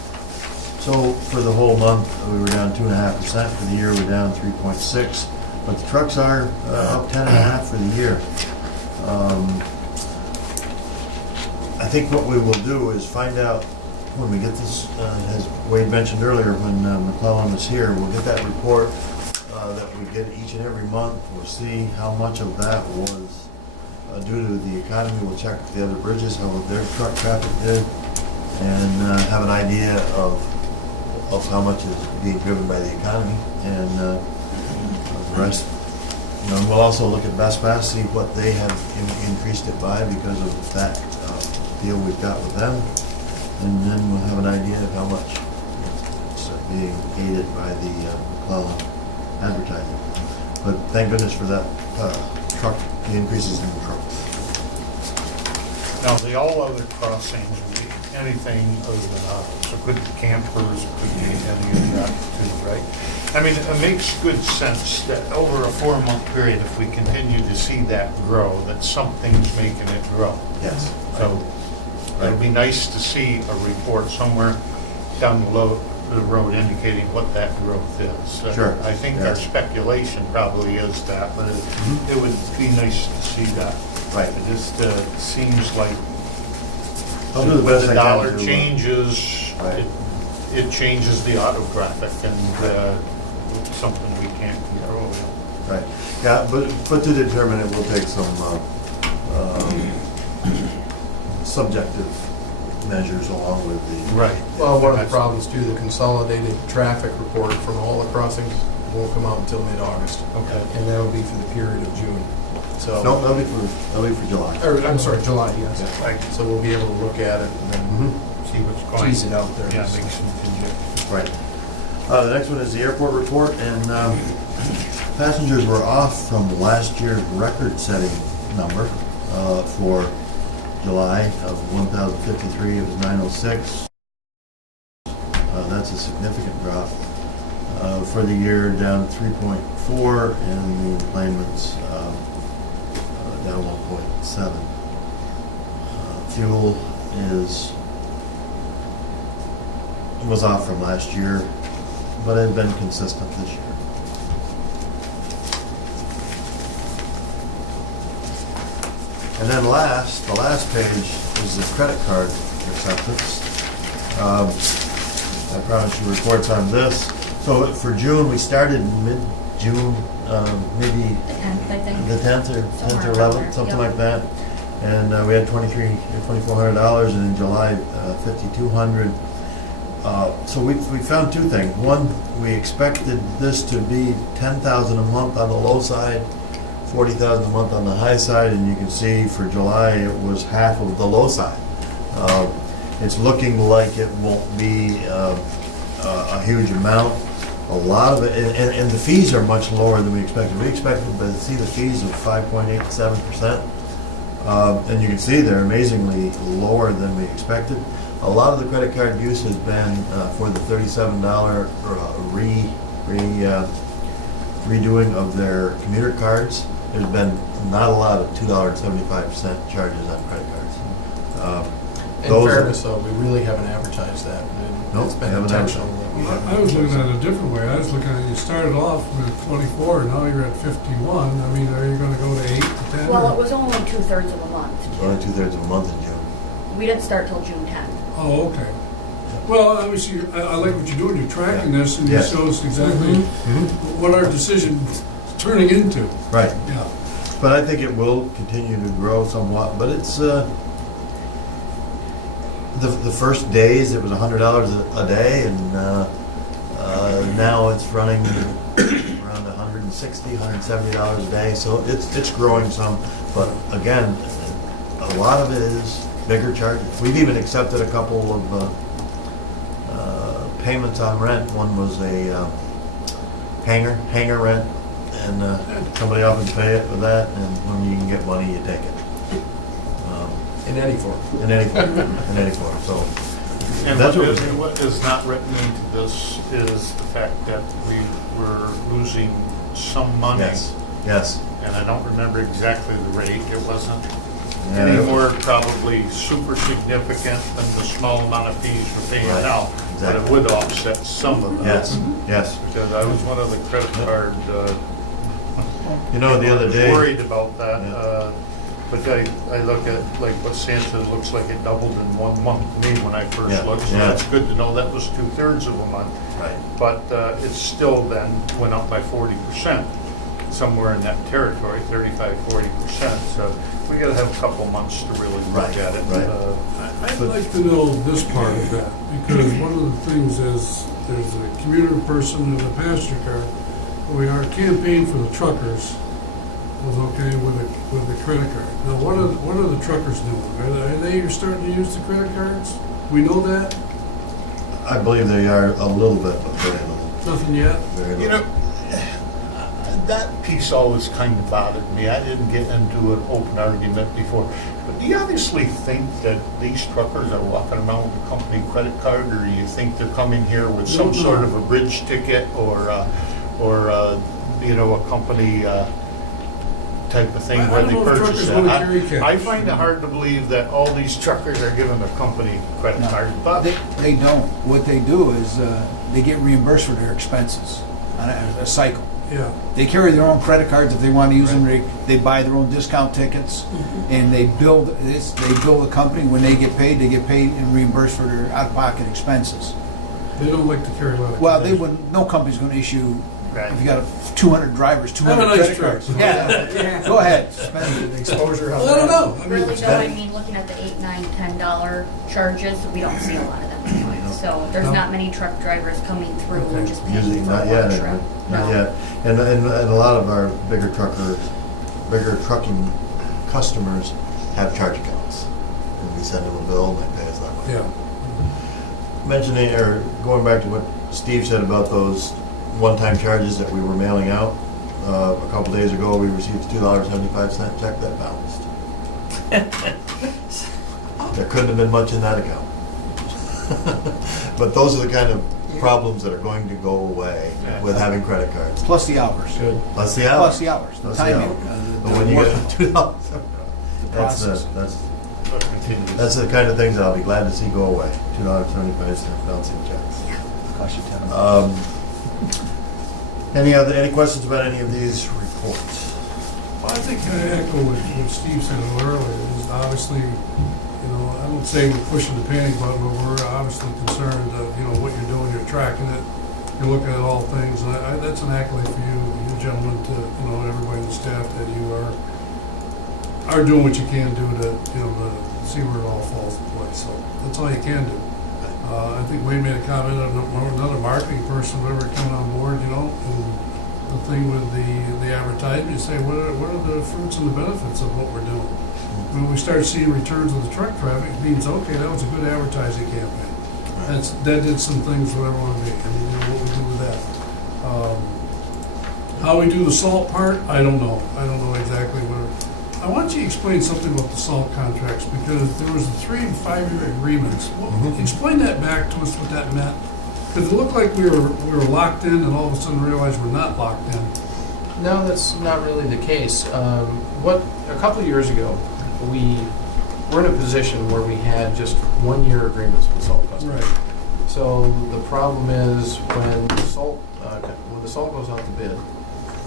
So for the whole month, we were down 2.5%. For the year, we're down 3.6. But the trucks are up 10.5 for the year. I think what we will do is find out when we get this, as Wade mentioned earlier, when McClellan was here, we'll get that report that we get each and every month. We'll see how much of that was due to the economy. We'll check the other bridges, how their truck traffic did, and have an idea of how much is being driven by the economy, and the rest. You know, and we'll also look at Best Pass, see what they have increased it by because of that deal we've got with them, and then we'll have an idea of how much it's being aided by the McClellan advertising. But thank goodness for that truck, the increases in the trucks. Now, the all other crossings would be anything other than autos. So it could be campers, it could be any of that too, right? I mean, it makes good sense that over a 4-month period, if we continue to see that grow, that something's making it grow. Yes. So it'd be nice to see a report somewhere down the road indicating what that growth is. Sure. I think Yeah. our speculation probably is that, but it would be nice to see that. Right. It just seems like I'll do the when best I the can dollar to, changes, Right. it changes the auto traffic, and it's something we can't control. Right, yeah, but to determine it, we'll take some subjective measures along with the. Right. Well, one of the problems too, the consolidated traffic report from all the crossings won't come out until mid-August. Okay. And that'll be for the period of June. So, No, that'll be for July. or, I'm sorry, July, yes. Right. So we'll be able to look at it and then See what's going. tease it out there. Yeah, make some conjecture. Right. The next one is the airport report, and passengers were off from last year's record-setting number for July of 1,053. It was 906. That's a significant drop. For the year, down 3.4, and the enplanements down 1.7. Fuel was off from last year, but it had been consistent this year. And then the last page is the credit card acceptance. I promise you reports on this. So for June, we started mid-June, maybe The 10th, I think. the 10th or Somewhere 11th, around there, something yep. like that. And we had $2,400, and in July, $5,200. So we found two things. One, we expected this to be $10,000 a month on the low side, $40,000 a month on the high side, and you can see for July it was half of the low side. It's looking like it won't be a huge amount. A lot of it, and the fees are much lower than we expected. We expected to see the fees of 5.8 to 7%. And you can see they're amazingly lower than we expected. A lot of the credit card use has been for the $37 redoing of their commuter cards. There's been not a lot of $2.75 charges on credit cards. In Those are- fairness, though, we really haven't advertised that. Nope, It's been we haven't intentional. that we Well, haven't I was looking at advertised it a different way. I was looking at, you started off with 24, and now you're at 51. I mean, are you gonna go to 8 to 10? Well, or- it was only 2/3 of a month. Only 2/3 of a month in June. We didn't start till June 10th. Oh, okay. Well, obviously, I like what you're doing. You're tracking this, and you Yes. show us exactly what our decision is turning into. Right. Yeah. But I think it will continue to grow somewhat, but it's, the first days, it was $100 a day, and now it's running around $160, $170 a day, so it's growing some, but again, a lot of it is bigger charges. We've even accepted a couple of payments on rent. One was a hangar rent, and somebody often pay it with that, and when you can get money, you take it. In any form. In any form, so. And That's what what is not written into this is the fact that we were losing some money. Yes, And I don't remember exactly the rate. It wasn't any more probably super significant than the small amount of fees we're paying Right. now. But it Exactly. would offset some of that. Yes, yes. Because I was one of the credit card, You know, the other day. worried about that. Yeah. But I look at, like, what Sam says, looks like it doubled in 1 month to me when I first Yeah, looked. So yeah. that's good to know that was 2/3 of a month. Right. But it still then went up by 40%, somewhere in that territory, 35–40%. So we gotta have a couple months to really look Right, at it. right. I'd like to know this part of that, because one of the things is, there's a commuter person and a passenger car. Our campaign for the truckers was okay with the credit card. Now, what are the truckers doing? Are they starting to use the credit cards? We know that? I believe they are a little bit, but very little. Nothing yet? Very You little. know, that piece always kind of bothered me. I didn't get into an open argument before. But do you obviously think that these truckers are walking around with a company credit card, or do you think they're coming here with some Don't know. sort of a bridge ticket or you know, a company type of thing I where don't they know if purchase truckers wanna that? carry cash. I find it hard to believe that all these truckers are given a company credit No, card, but They don't. What they do is they get reimbursed for their expenses on a cycle. Yeah. They carry their own credit cards if they want to use them. They buy their own discount tickets, and they bill the company. When they get paid and reimbursed for their out-of-pocket expenses. They don't like to carry a lot of Well, cash. they wouldn't. No company's going to issue. Right. If you got 200 drivers, 200 Have a nice credit trip. cards. Yeah, go ahead. Spend it. Exposure. Well, I don't know. I mean, Really though, I mean, looking at the $8, $9, $10 charges, we don't see a lot of them anymore. So there's No. not many truck drivers coming through Okay. and just paying Usually for not one yet, trip. not No. yet. And a lot of our bigger trucking customers have charge accounts. And we send them a bill and they pay us that way. Yeah. Mentioning, or going back to what Steve said about those one-time charges that we were mailing out, a couple days ago, we received a $2.75 check that bounced. There couldn't have been much in that account. But those are the kind of problems that are going to go away with having credit cards. Plus the hours. Good. Plus the hours. Plus the hours. The Plus the timing. hours. The But when you work. get $2, process. that's the kind of things I'll be glad to see go away. $2.75 bouncing checks. Cost you $10. Any questions about any of these reports? Well, I think I echo what Steve said a little earlier, is obviously, you know, I don't say we're pushing the panic button, but we're obviously concerned that, you know, what you're doing, you're tracking it, you're looking at all things, and that's an accolade for you gentlemen, to, you know, everybody in the staff, that you are doing what you can do to, you know, to see where it all falls in place, so that's all you can do. I think Wayne made a comment on another marketing person, whoever coming on board, you know, and the thing with the advertisement, you say, what are the fruits and the benefits of what we're doing? When we start seeing returns of the truck traffic, it means, okay, that was a good advertising campaign. That did some things where I want to be, and you know, what we do with that. How we do the salt part, I don't know. I don't know exactly what. I want you to explain something about the salt contracts, because there was 3 and 5 year agreements. Explain that back to us, what that meant. Because it looked like we were locked in, and all of a sudden realized we're not locked in. No, that's not really the case. A couple of years ago, we were in a position where we had just 1 year agreements with salt customers. Right. So the problem is when the salt goes out to bid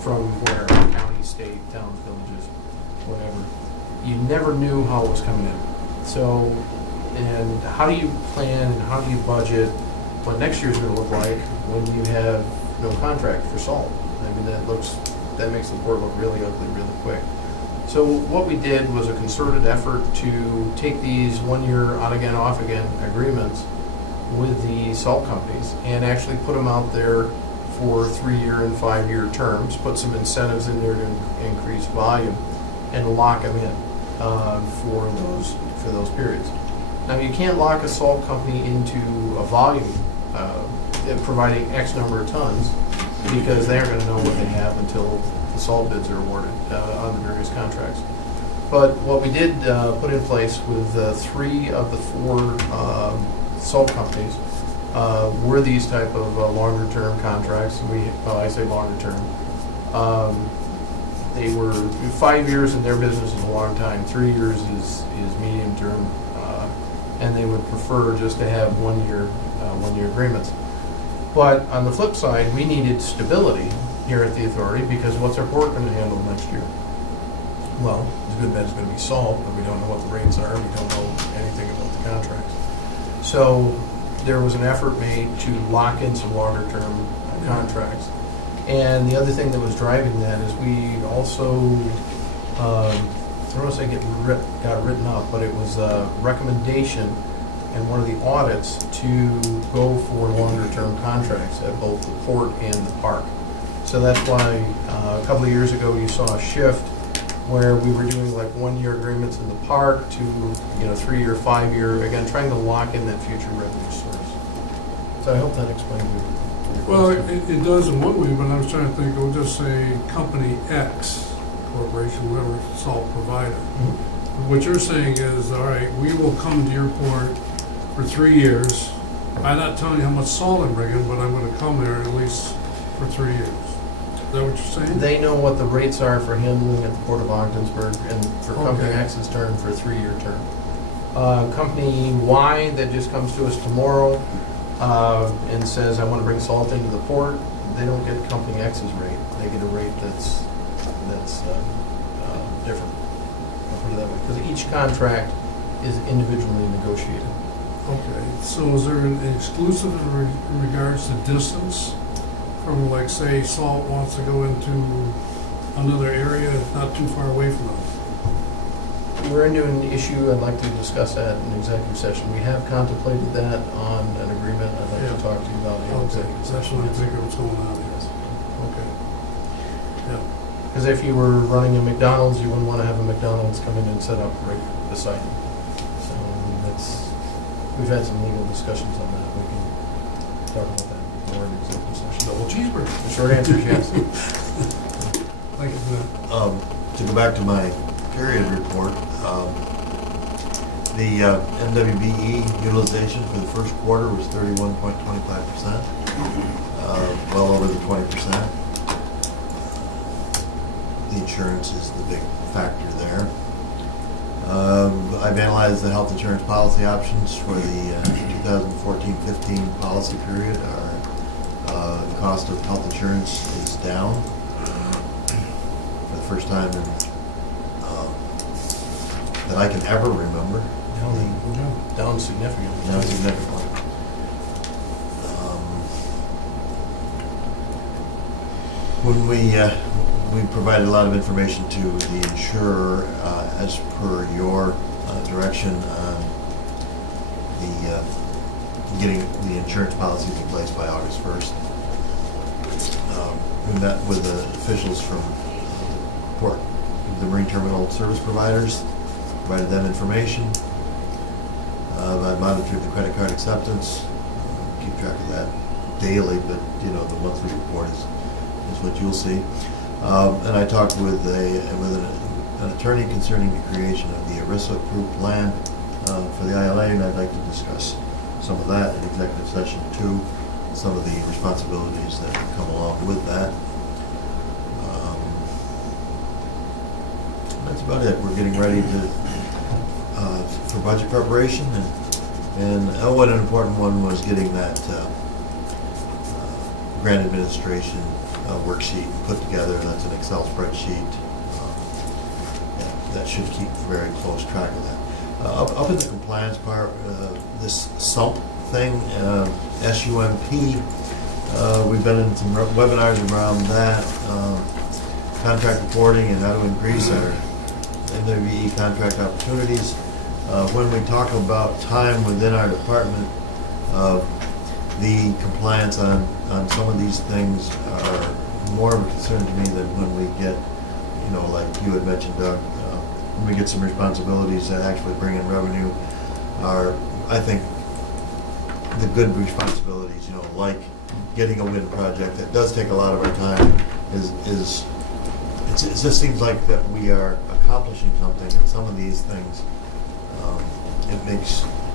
from where, county, state, towns, villages, whatever, you never knew how it was coming in. So, and how do you plan and how do you budget what next year's going to look like when you have no contract for salt? I mean, that makes the board look really ugly really quick. So what we did was a concerted effort to take these 1 year on again, off again agreements with the salt companies and actually put them out there for 3 year and 5 year terms, put some incentives in there to increase volume and lock them in for those periods. Now you can't lock a salt company into a volume providing X number of tons, because they aren't going to know what they have until the salt bids are awarded on the various contracts. But what we did put in place with 3 of the 4 salt companies were these type of longer term contracts. I say longer term. they were, 5 years in their business is a long time, 3 years is medium term, and they would prefer just to have 1 year agreements. But on the flip side, we needed stability here at the authority, because what's our board going to handle next year? Well, it's good that it's going to be salt, but we don't know what the rates are, we don't know anything about the contracts. So there was an effort made to lock in some longer term contracts. And the other thing that was driving that is we also, I don't want to say got written up, but it was a recommendation and one of the audits to go for longer term contracts at both the port and the park. So that's why a couple of years ago you saw a shift where we were doing like 1 year agreements in the park to 3 year, 5 year, again, trying to lock in that future revenue source. So I hope that explains it. Well, it does in one way, but I was trying to think, we'll just say Company X Corporation, whatever salt provider. What you're saying is, all right, we will come to your port for 3 years. I'm not telling you how much salt I'm bringing, but I'm going to come there at least for 3 years. Is that what you're saying? They know what the rates are for handling at the Port of Ogdensburg, and for Company Okay. X's term for a 3 year term. Company Y that just comes to us tomorrow and says, I want to bring salt into the port, they don't get Company X's rate. They get a rate that's different. I'll put it that way. Because each contract is individually negotiated. Okay, so is there an exclusive in regards to distance from, like, say, salt wants to go into another area not too far away from us? We're into an issue, I'd like to discuss that in executive session. We have contemplated that on an agreement I'd like Yeah. to talk to you about in Okay, executive that's session. what I'm thinking what's going on here. Okay. Yeah. Because if you were running a McDonald's, you wouldn't want to have a McDonald's come in and set up right beside you. So we've had some legal discussions on that. We can talk about that more in executive session. Double cheeseburger. The short answer is yes. Thank you for that. To go back to my period report, the MWBE utilization for the first quarter was 31.25%, well over the 20%. The insurance is the big factor there. I've analyzed the health insurance policy options for the 2014-15 policy period. Our cost of health insurance is down for the first time that I can ever remember. Down significantly. Down significantly. When we provided a lot of information to the insurer as per your direction on the getting the insurance policies in place by August 1st. We met with the officials from port, the marine terminal service providers, provided them information. I monitored the credit card acceptance, keep track of that daily, but the monthly report is what you'll see. And I talked with an attorney concerning the creation of the ERISA-approved plan for the ILA, and I'd like to discuss some of that in executive session too, some of the responsibilities that come along with that. That's about it. We're getting ready for budget preparation, and what an important one was getting that grant administration worksheet put together. That's an Excel spreadsheet. That should keep very close track of that. Up in the compliance part, this SUMP thing, SUMP, we've been in some webinars around that, contract reporting and how to increase our MWE contract opportunities. When we talk about time within our department, the compliance on some of these things are more of a concern to me than when we get, like you had mentioned, Doug, when we get some responsibilities that actually bring in revenue are, I think, the good responsibilities, like getting a wind project that does take a lot of our time it just seems like that we are accomplishing something, and some of these things,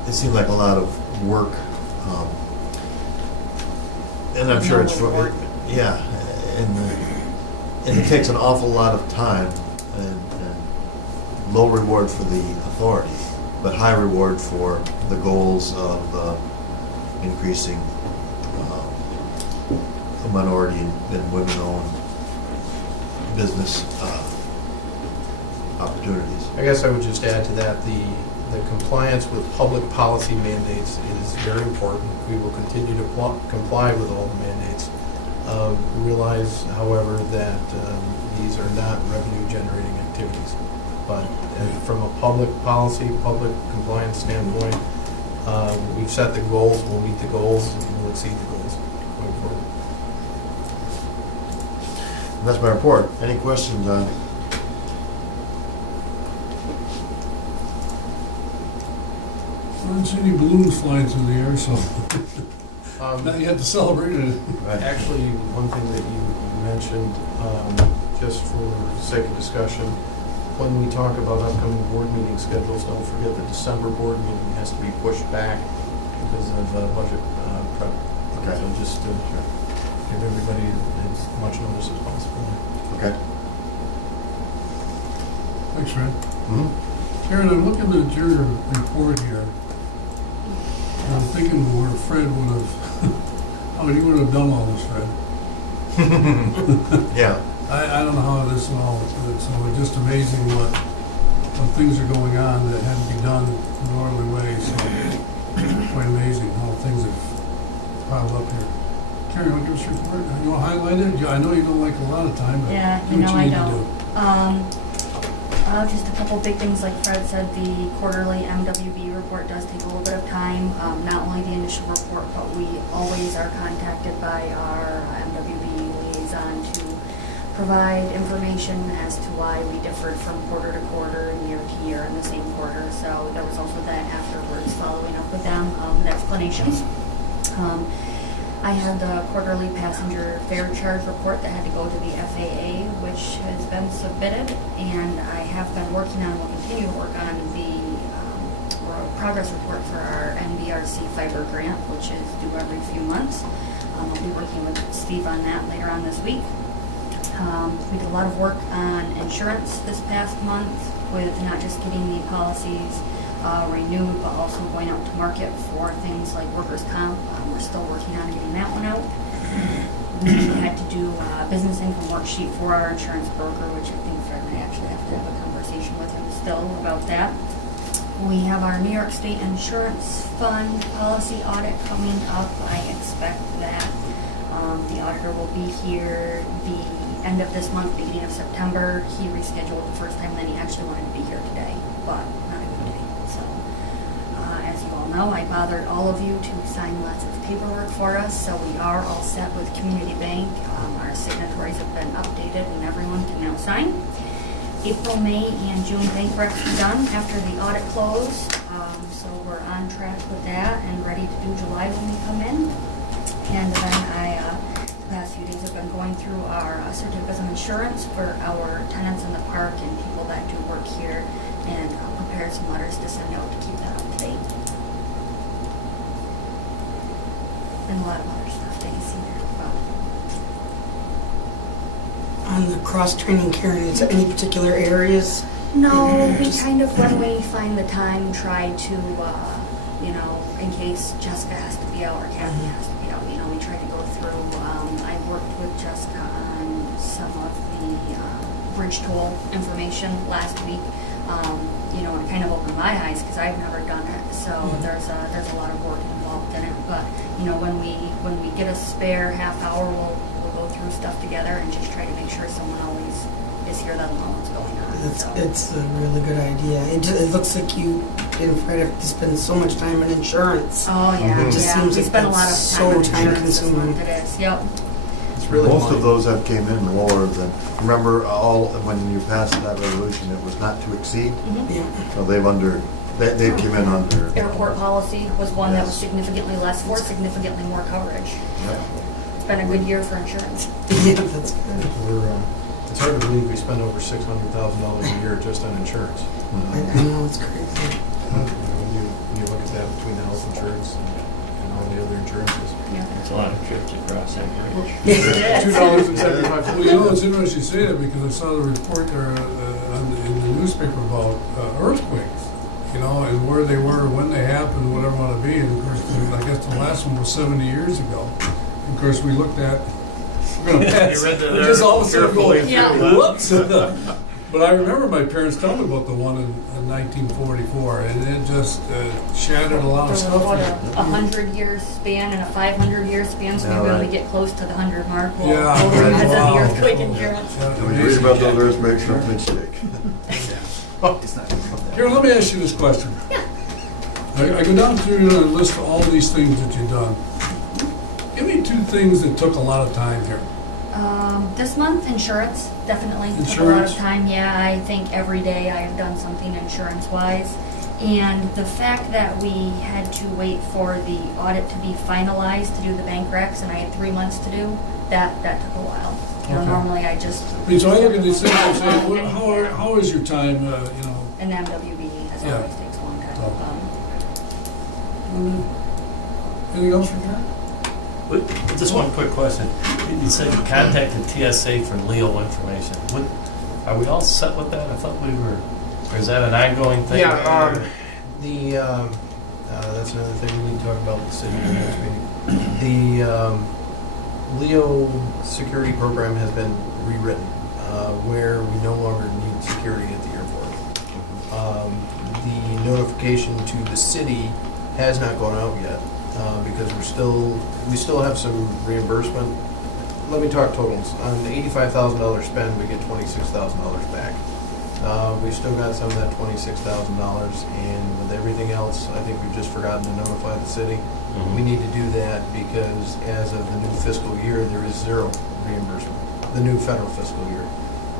it seems like a lot of work, and I'm sure it's for, yeah, And it takes an awful lot of time and low reward for the authority, but high reward for the goals of increasing the minority and women-owned business opportunities. I guess I would just add to that, the compliance with public policy mandates is very important. We will continue to comply with all the mandates. Realize, however, that these are not revenue-generating activities. But from a public policy, public compliance standpoint, we've set the goals, we'll meet the goals, and we'll exceed the goals going forward. And that's my report. Any questions on? I didn't see any balloons flying through the air, so now you had to celebrate it. Actually, one thing that you mentioned, just for sake of discussion, when we talk about upcoming board meeting schedules, don't forget the December board meeting has to be pushed back because of budget prep. Okay. So just to give everybody as much notice as possible. Okay. Thanks, Fred. Mm-hmm. Karen, I'm looking at your report here. And I'm thinking where Fred would have, how he would have done all this, Fred. Yeah. I don't know how this all, so it's just amazing what things are going on that had to be done in an orderly way, so quite amazing how things have piled up here. Karen, want to give us your report? You want to highlight it? I know you don't like a lot of time, but Yeah, do you what know you I need to don't. do. Just a couple big things, like Fred said, the quarterly MWB report does take a little bit of time. Not only the initial report, but we always are contacted by our MWB liaison to provide information as to why we differed from quarter to quarter and year to year in the same quarter. So there was also that afterwards, following up with them with explanations. I had the quarterly passenger fare charge report that had to go to the FAA, which has been submitted, and I have been working on, will continue to work on the progress report for our NBRC fiber grant, which is due every few months. I'll be working with Steve on that later on this week. We did a lot of work on insurance this past month with not just getting the policies renewed, but also going out to market for things like workers' comp. We're still working on getting that one out. We had to do a business income worksheet for our insurance broker, which I think Fred and I actually have to have a conversation with him still about that. We have our New York State Insurance Fund policy audit coming up. I expect that the auditor will be here the end of this month, beginning of September. He rescheduled the first time, then he actually wanted to be here today, but not a good day. So, as you all know, I bothered all of you to sign lots of paperwork for us, so we are all set with Community Bank. Our signatories have been updated and everyone can now sign. April, May, and June bank recs are done after the audit closed, so we're on track with that and ready to do July when we come in. And then the past few days have been going through our certificates of insurance for our tenants in the park and people that do work here, and prepared some letters to send out to keep that up to date. And a lot of other stuff that you see there. On the cross-training, Karen, is there any particular areas? No, we Just- kind of, when we find the time, try to, in case Jessica has to be out or Kathy has to be out, we try to go through. I worked with Jessica on some of the bridge toll information last week, and it kind of opened my eyes because I've never done it. So there's a lot of work involved in it. But when we get a spare half hour, we'll go through stuff together and just try to make sure someone always is here that'll know what's going on. It's a really good idea. It looks like you and Fred have to spend so much time on insurance. Oh yeah, It just seems we like spent a lot of that's time so on insurance this time-consuming. month. It is. Yep. It's really Most fun. of those have came in lower than, remember when you passed that resolution, it was not to exceed? Yeah. So they came in under. Airport policy was one that was Yes. significantly less for significantly more coverage. Yep. It's been a good year for insurance. Yeah, that's good. It's hard to believe we spend over $600,000 a year just on insurance. I know, it's crazy. When you look at that between the health insurance and and all the other insurances. Yeah. It's a lot of trips across that bridge. $2.75. Well, you know, it's interesting you say that because I saw the report there in the newspaper about earthquakes, you know, and where they were, when they happened, whatever it want to be. And of course, I guess the last one was 70 years ago. And of course, we looked at, we're going to pass. You read that We just all of a sudden go, carefully. Yeah. whoops. But I remember my parents telling me about the one in 1944, and it just shattered a lot of There stuff. was about a 100-year span and a 500-year span, so Yeah, maybe when right. we get close to the 100 mark, we'll Yeah, revisit wow. the earthquake insurance. Yeah, And when you read amazing. about those earthquakes, something stick. It's not gonna come down. Karen, let me ask you this question. Yeah. I go down through and list all these things that you've done. Give me two things that took a lot of time here. This month, insurance definitely took a lot Insurance? of time. Yeah, I think every day I have done something insurance-wise. And the fact that we had to wait for the audit to be finalized to do the bank recs, and I had 3 months to do, that took a while. You know, Okay. normally I just. I mean, so I look at these things and say, how is your time, you know? And the MWB as Yeah. always takes a long time. Anything else for Karen? Just one quick question. You said you contacted TSA for Leo information. Are we all set with that? I thought we were, or is that an ongoing thing? Yeah, that's another thing we need to talk about with the city in the next meeting. The Leo security program has been rewritten, where we no longer need security at the airport. The notification to the city has not gone out yet, because we still have some reimbursement. Let me talk totals. On the $85,000 spend, we get $26,000 back. We've still got some of that $26,000, and with everything else, I think we've just forgotten to notify the city. Mhm. We need to do that because as of the new fiscal year, there is zero reimbursement, the new federal fiscal year.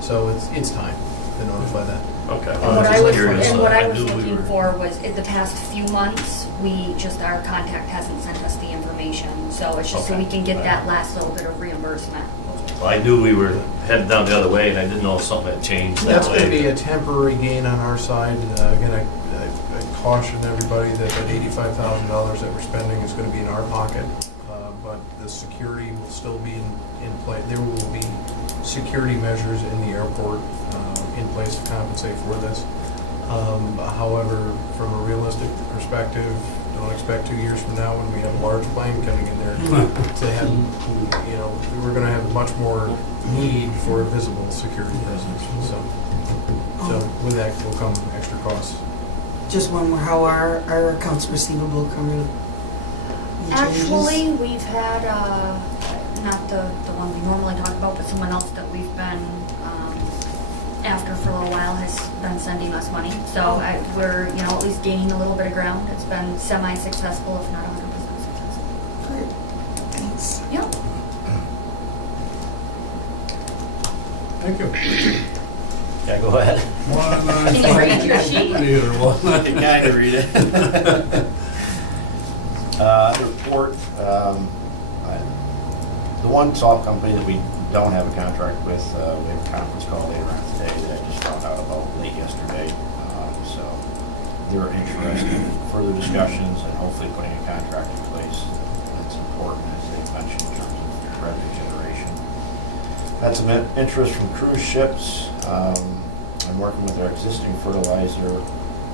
So it's time to notify that. Okay. And what I was, curious. and what I was knew we looking were- for was, in the past few months, our contact hasn't sent us the information, so it's just so we Okay. can get that last little bit of reimbursement. Well, I knew we were headed down the other way, and I didn't know if something had changed That's that going to way. be a temporary gain on our side. Again, I caution everybody that that $85,000 that we're spending is going to be in our pocket, but the security will still be in place. There will be security measures in the airport in place to compensate for this. However, from a realistic perspective, don't expect 2 years from now when we have a large plane coming in there to have, you know, we're going to have much more need for a visible security presence. So with that will come extra costs. Just one more, how are our accounts receivable coming? Any changes? Actually, we've had, not the one we normally talk about, but someone else that we've been, after for a little while has been sending us money. So we're, you know, at least gaining a little bit of ground. It's been semi-successful, if not 100% successful. Great. Thanks. Yep. Thank you. Yeah, go ahead. Can you read your sheet? I can kind of read it. The report, the one salt company that we don't have a contract with, we have a conference call later on today that I just found out about late yesterday. So they're interested in further discussions and hopefully putting a contract in place. That's important, as they mentioned, in terms of revenue generation. Had some interest from cruise ships. I'm working with our existing fertilizer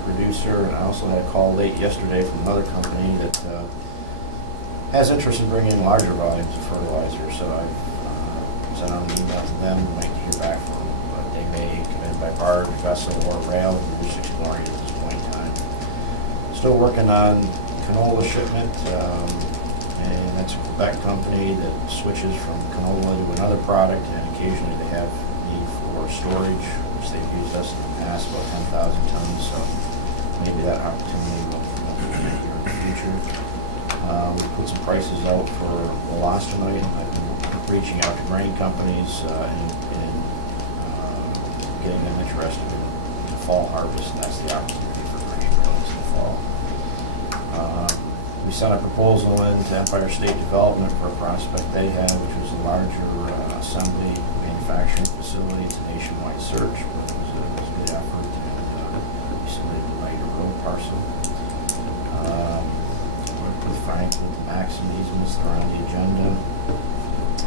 producer, and I also had a call late yesterday from another company that has interest in bringing in larger volumes of fertilizer. So I've sent out an email to them, waiting to hear back from them. But they may come in by barge, vessel, or rail, and we're just exploring it at this point in time. Still working on canola shipment, and that's a Quebec company that switches from canola to another product, and occasionally they have need for storage, which they've used us in the past, about 10,000 tons, so maybe that opportunity will come here in the future. We put some prices out for Wolastomy. I've been reaching out to grain companies and getting them interested in the fall harvest. That's the opportunity for grain growers in the fall. We sent a proposal in to Empire State Development for a prospect they had, which was a larger assembly manufacturing facility. It's a nationwide search, but it was a good effort, and we submitted the right road parcel. Worked with Frank with the are on the agenda.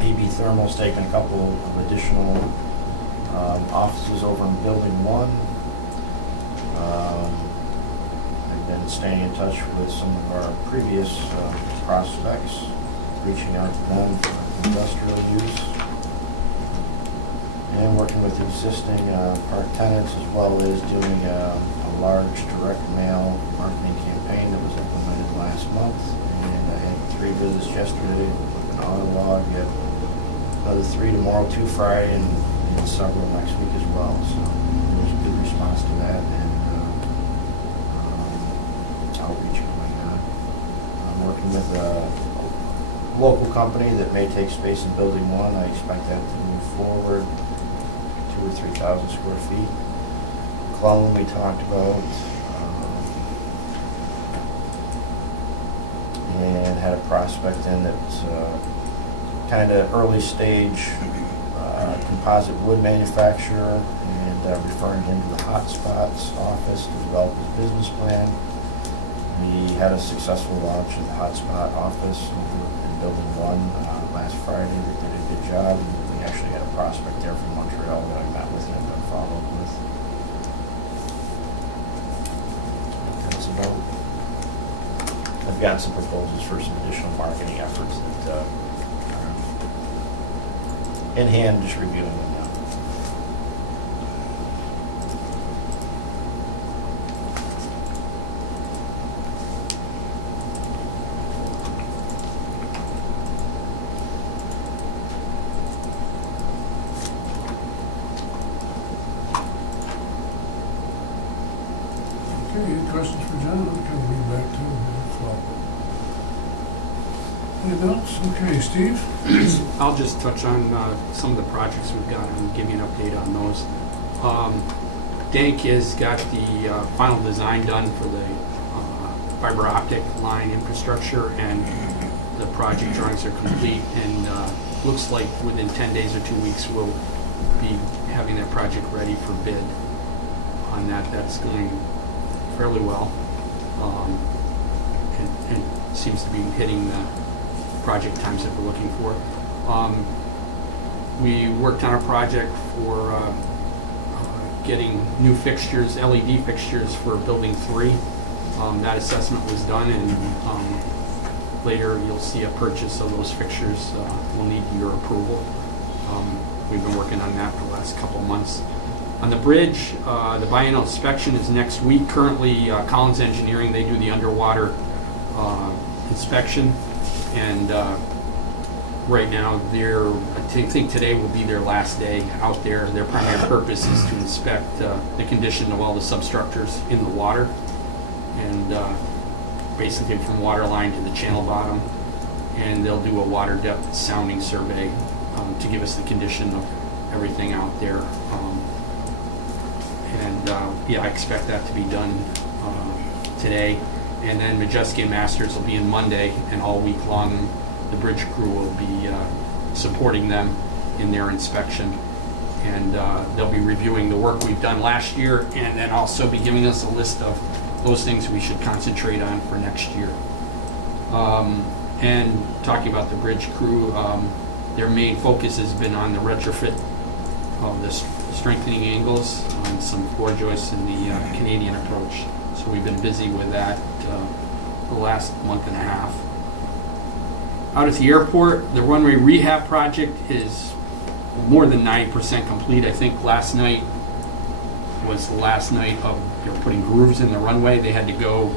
AB Thermal's taken a couple of additional offices over in Building 1. I've been staying in touch with some of our previous prospects, reaching out to them for industrial use, and working with existing park tenants, as well as doing a large direct mail marketing campaign that was implemented last month. And I had 3 visits yesterday with an auto log. We have another 3 tomorrow, 2 Friday, and several next week as well. So there's a good response to that, and outreach going on. I'm working with a local company that may take space in Building 1. I expect that to move forward, 2,000 or 3,000 square feet. Clone we talked about, and had a prospect in that's kind of early stage composite wood manufacturer, and referring him to the Hotspots office to develop his business plan. We had a successful launch of the Hotspot office over in Building 1 last Friday. They did a good job. We actually had a prospect there from Montreal that I met with and followed up with. That's about. I've got some proposals for some additional marketing efforts that are in hand, just reviewing them now. Okay, any questions for John? I'm kind of read back to him as well. Anything else? Okay, Steve? I'll just touch on some of the projects we've got and give you an update on those. Dank has got the final design done for the fiber optic line infrastructure, and the project drawings are complete, and looks like within 10 days or 2 weeks we'll be having that project ready for bid on that. That's going fairly well, and seems to be hitting the project times that we're looking for. We worked on a project for getting new fixtures, LED fixtures for Building 3. That assessment was done, and later you'll see a purchase of those fixtures. We'll need your approval. We've been working on that for the last couple of months. On the bridge, the biennial inspection is next week. Currently, Collins Engineering, they do the underwater inspection, and right now I think today will be their last day out there. Their primary purpose is to inspect the condition of all the substructures in the water, and basically from water line to the channel bottom, and they'll do a water depth sounding survey to give us the condition of everything out there. Yeah, I expect that to be done today. And then Majeski and Masters will be in Monday, and all week long the bridge crew will be supporting them in their inspection. And they'll be reviewing the work we've done last year, and then also be giving us a list of those things we should concentrate on for next year. And talking about the bridge crew, their main focus has been on the retrofit of the strengthening angles on some floor joists in the Canadian approach. So we've been busy with that the last month and a half. Out at the airport, the runway rehab project is more than 90% complete. I think last night was the last night of putting grooves in the runway. They had to go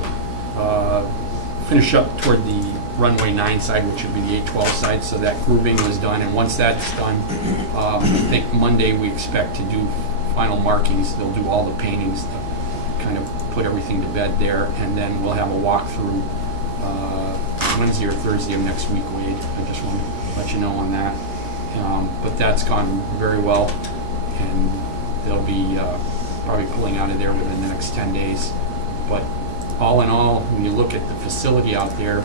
finish up toward the runway 9 side, which would be the 812 side, so that grooving was done. And once that's done, I think Monday we expect to do final markings. They'll do all the paintings to kind of put everything to bed there, and then we'll have a walkthrough Wednesday or Thursday of next week, Wade. I just want to let you know on that. But that's gone very well, and they'll be probably pulling out of there within the next 10 days. But all in all, when you look at the facility out there,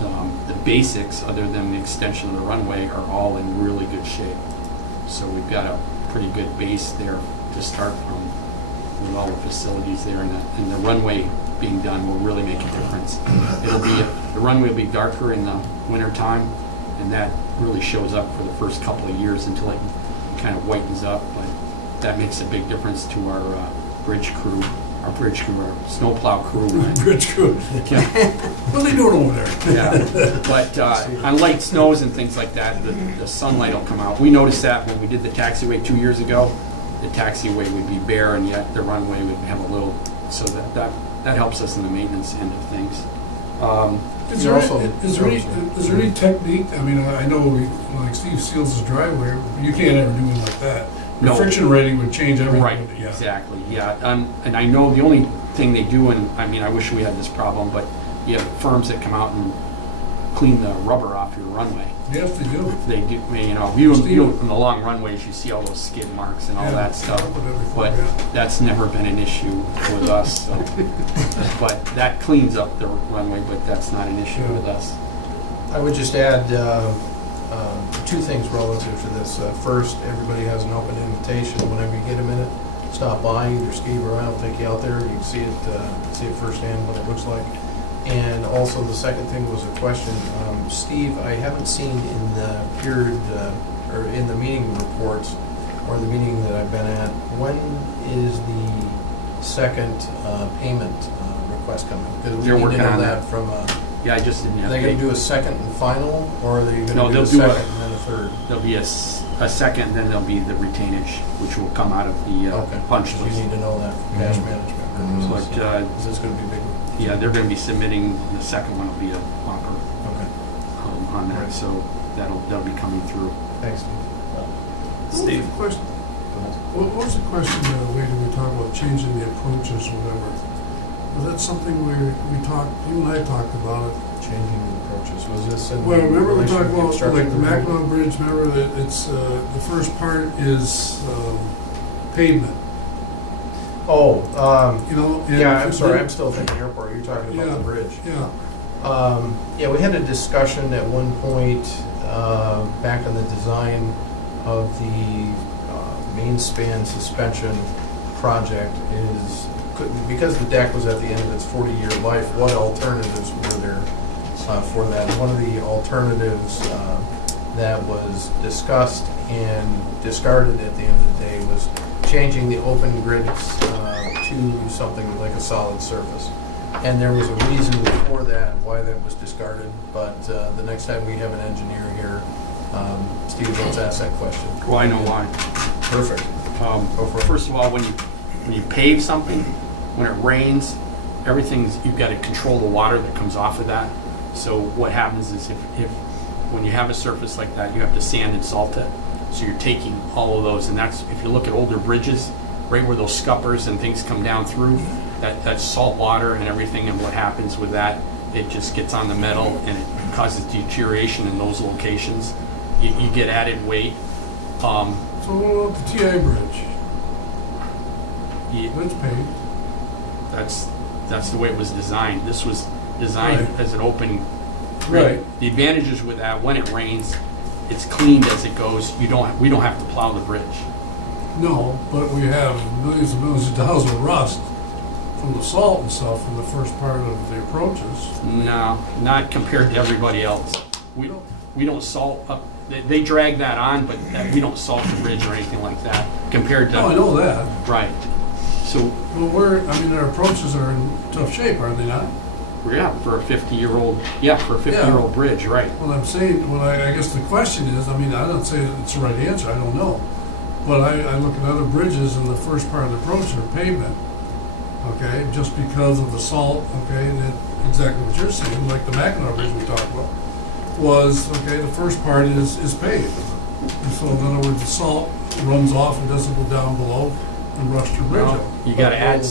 the basics, other than the extension of the runway, are all in really good shape. So we've got a pretty good base there to start from with all the facilities there, and the runway being done will really make a difference. It'll be The runway will be darker in the winter time, and that really shows up for the first couple of years until it kind of whitens up. But that makes a big difference to our bridge crew, our snowplow crew. Bridge crew. Yeah. What are they doing over there? Yeah, but on light snows and things like that, the sunlight will come out. We noticed that when we did the taxiway 2 years ago. The taxiway would be bare, and yet the runway would have a little, so that helps us in the maintenance end of things. Is there any technique, I mean, I know, like Steve seals his driveway, you can't ever do it like that. The No. friction rating would change everything. Right, Yeah. exactly, yeah. And I know the only thing they do, and I mean, I wish we had this problem, but you have firms that come out and clean the rubber off your runway. Yes, they do. They do, you on the long runways, you see all those skid marks and all Yeah. that stuff. But Yeah. that's never been an issue with us, so. But that cleans up the runway, but that's not an issue with us. I would just add two things relative to this. First, everybody has an open invitation. Whenever you get a minute, stop by, either Steve or I will take you out there. You can see it firsthand what it looks like. And also the second thing was a question. Steve, I haven't seen in the period, or in the meeting reports, or the meeting that I've been at, when is the second payment request coming? Because we They're need to working know on that that. from, Yeah, I just didn't are have. they gonna do a second and final, or are they No, gonna do they'll a do a- second and then a third? There'll be a second, then there'll be the retainage, which will come out of the Okay. punch You list. need to know that for cash management purposes. But, Is this gonna be big? yeah, they're gonna be submitting, the second one will be a bumper Okay, on that, Right. so that'll be coming through. thanks. Steve? Question. What was the question the other way when we talked about changing the approaches or whatever? Was that something we talked, you and I talked about it? Changing the approaches, was this in? Well, remember we relation talked to about, construction like, the review? Mackinac Bridge, remember that it's, the first part is pavement, Oh, you know? and yeah, I'm if sorry, they- I'm still thinking airport, you're talking about Yeah. the bridge. Yeah, Yeah, we had a discussion at one point, back on the design of the main span suspension project because the deck was at the end of its 40-year life, what alternatives were there for that? One of the alternatives that was discussed and discarded at the end of the day was changing the open grids to something like a solid surface. And there was a reason for that, why that was discarded, but the next time we have an engineer here, Steve, let's ask that question. Well, I know why. Perfect. Go for it. First of all, when you pave something, when it rains, you've got to control the water that comes off of that. So what happens is if when you have a surface like that, you have to sand and salt it. So you're taking all of those, and that's, if you look at older bridges, right where those scuppers and things come down through, that's salt water and everything, and what happens with that, it just gets on the metal and it causes deterioration in those locations. You get added weight. so what about the TI bridge? You- That's paved. That's the way it was designed. This was designed Right. as an open. Right. The advantages with that, when it rains, it's cleaned as it goes. We don't have to plow the bridge. No, but we have millions and millions of dollars of rust from the salt and stuff from the first part of the approaches. No, not compared to everybody else. We don't salt up. They drag that on, but we don't salt the bridge or anything like that compared to. Oh, I know that. Right. So Well, our approaches are in tough shape, are they not? yeah, for a 50-year-old bridge, right? Well, I'm saying, I guess the question is, I mean, I don't say that it's the right answer, I don't know. But I look at other bridges and the first part of the approach are pavement, okay, just because of the salt, okay, and exactly what you're saying, like the Mackinac Bridge we talked about, was, okay, the first part is paved. And so in other words, the salt runs off and doesn't go down below and rust your bridge Well, up. you got to add.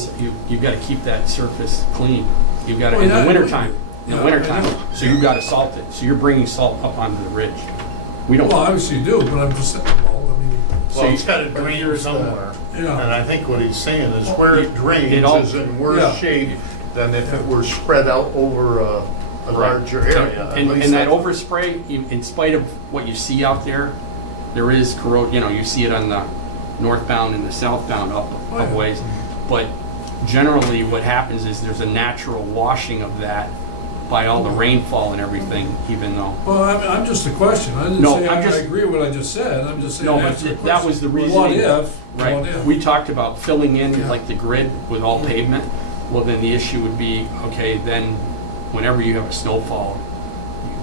You've got to keep that surface clean. You've got to Well, in yeah, the wintertime. In yeah, the I wintertime. know. So you've got to salt it. So you're bringing salt up onto the ridge. We don't. Well, obviously you do, but I'm just saying, well, I mean, Well, it's got to but drain here's the- somewhere. Yeah. And I think what he's saying is where it drains It all- is in worse Yeah. shape than if it were spread out over a larger area. At And least that that's- overspray, in spite of what you see out there, there is corrosion. You see it on the northbound and the southbound up ways. But generally, what happens is there's a natural washing of that by all the rainfall and everything, even though. Well, I mean, I'm just a question. I didn't No, say I'm I just- agree with what I just said. I'm just saying. No, but answer the that was the question. reasoning. What if? What Right, if? we talked about filling in Yeah. like the grid with all pavement. Well, then the issue would be, okay, then whenever you have a snowfall,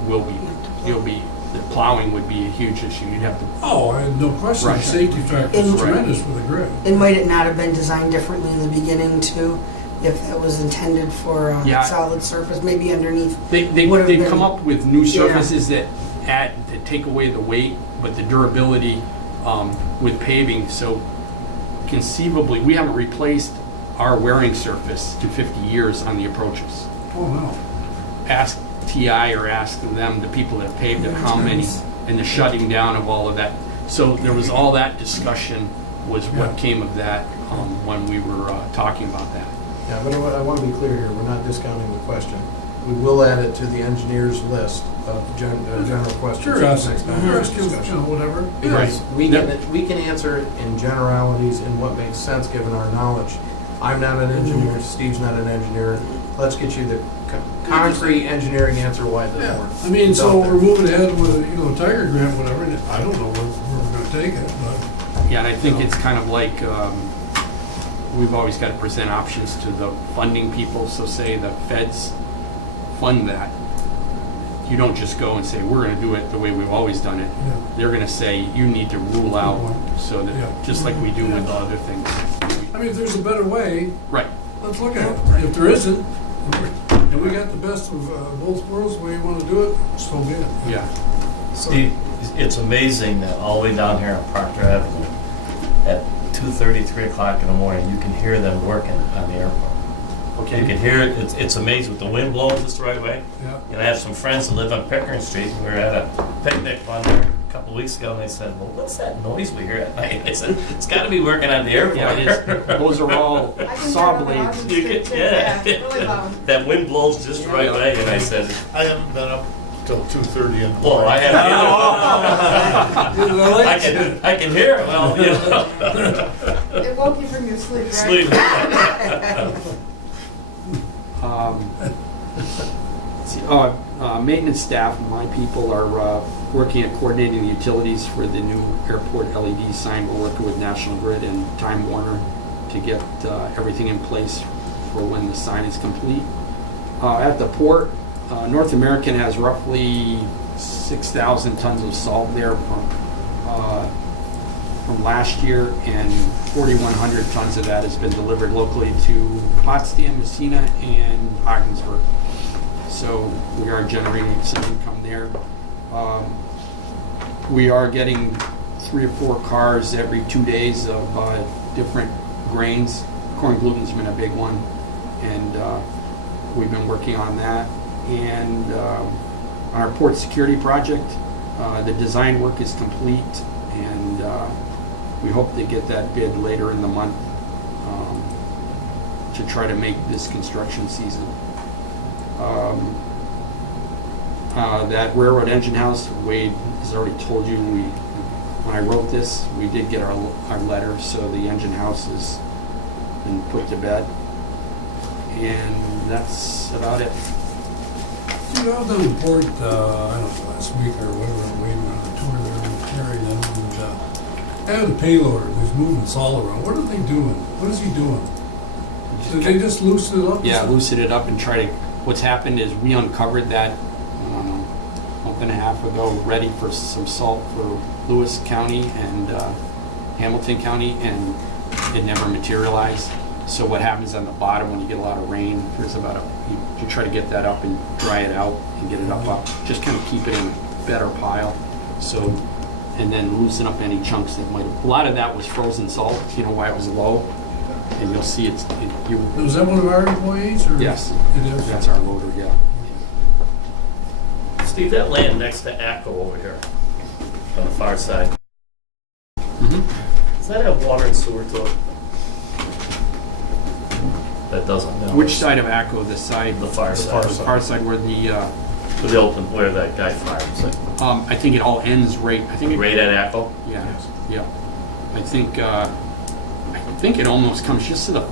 the plowing would be a huge issue. You'd have to, Oh, I had no question. Right. The safety factor is And- tremendous with the grid. And might it not have been designed differently in the beginning too? If that was intended for a Yeah. solid surface, maybe underneath? they Would have they've been- come up with new Yeah. surfaces that take away the weight, but the durability with paving. So conceivably, we haven't replaced our wearing surface in 50 years on the approaches. Oh, no. Ask TI or ask them, the people that paved it, how many, and the shutting down of all of that. So there was all that discussion was what Yeah. came of that when we were talking about that. Yeah, but I want to be clear here, we're not discounting the question. We will add it to the engineer's list of general questions. Sure, for the ask, next time. you know, whatever. Because we can answer it in generalities in what makes sense given our knowledge. I'm not an engineer, Steve's not an engineer. Let's get you the concrete engineering answer why it doesn't Yeah, work. I mean, It's so out there. we're moving ahead with, Tiger Grant, whatever, and I don't know where we're gonna take it, but. Yeah, and I think it's kind of like, we've always got to present options to the funding people. So say the feds fund that. You don't just go and say, we're going to do it the way we've always done it. Yeah. They're going to say, you need to rule out, so Yeah. that, just like we do with the other things. I mean, if there's a better way, Right. let's look at it. If there isn't, and we got the best of both worlds, the way you want to do it, so be it. Yeah. Steve, it's amazing that all the way down here on Proctor Avenue, at 2:30, 3 o'clock in the morning, you can hear them working on the airport. You Okay. can hear it, it's amazing, with the wind blowing just the right way. Yeah. And I have some friends that live on Pickering Street, we were at a picnic one there a couple of weeks ago, and they said, well, what's that noise we hear at night? I said, it's gotta be working on the airport. Yeah, it is. Those are all saw blades. You could, yeah. That wind blows just the right way, and I said, I haven't been up till 2:30 in the well, I morning. have, I can hear it, well, you know. It woke you from your sleep, right? Sleep. Maintenance staff, my people are working at coordinating the utilities for the new airport LED sign. We're working with National Grid and Time Warner to get everything in place for when the sign is complete. At the port, North American has roughly 6,000 tons of salt there from last year, and 4,100 tons of that has been delivered locally to Potsdam, Messina, and Ogdensburg. So we are generating some income there. We are getting 3 or 4 cars every 2 days of different grains. Corn gluten's been a big one, and we've been working on that. And our port security project, the design work is complete, and we hope to get that bid later in the month to try to make this construction season. That railroad engine house, Wade has already told you, when I wrote this, we did get our letter, so the engine house has been put to bed. And that's about it. You know, I was down in Port, I don't know, last week or whatever, waiting on a tour there with Terry and them, and I had a payloader, there's moving salt around. What are they doing? What is he doing? Did they just loosen it up? Yeah, loosen it up and try to, what's happened is we uncovered that, I don't know, a month and a half ago, ready for some salt for Lewis County and Hamilton County, and it never materialized. So what happens on the bottom when you get a lot of rain, there's about you try to get that up and dry it out and get it up, just kind of keep it in a better pile. So, and then loosen up any chunks that might have, a lot of that was frozen salt, why it was low. And you'll see Was that one of our employees? Or Yes. It is? That's our loader, yeah. Steve, that land next to ACO over here, on the far side, Mm-hmm. does that have water and sewer to it? That doesn't, no. Which side of ACO? The side? The far The side. far The far side where With the open, where that guy fires, like, I think it all ends right, I think it, right at ACO? yeah, yeah. I think it almost comes just to the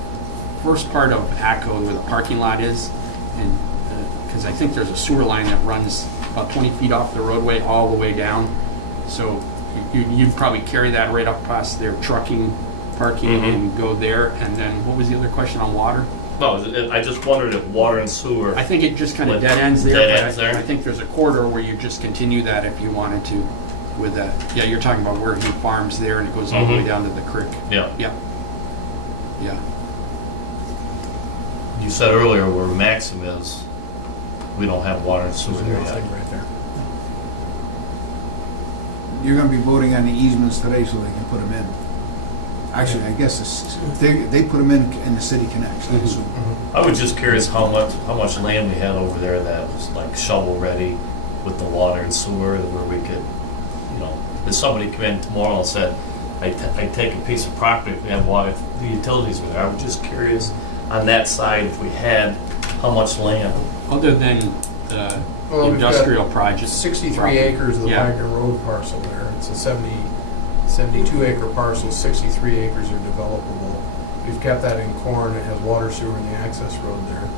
first part of ACO where the parking lot is, and, because because I think there's a sewer line that runs about 20 feet off the roadway all the way down. So you'd probably carry that right up past their trucking, parking, and go there. And then, what was the other question on water? No, I just wondered if water and sewer. I think it just kind of dead ends there. Dead but ends there? I think there's a corridor where you just continue that if you wanted to with that. Yeah, you're talking about where he farms there and it goes all the way down to the creek. Yeah. Yeah. Yeah. You said earlier where Maxim is, we don't have water and sewer There's there nothing yet. right there. You're gonna be voting on the easements today so they can put them in. Actually, I guess they put them in the city connects, I assume. I was just curious how much land we had over there that was like shovel ready with the water and sewer, where we could, if somebody come in tomorrow and said, I take a piece of property, if we have water, the utilities were there. I was just curious on that side if we had how much land. Other than the Well, we've got industrial project. 63 property. acres of the Yeah. Wagner Road parcel there. It's a 72 acre parcel, 63 acres are developable. We've kept that in corn, it has water, sewer, and the access road there.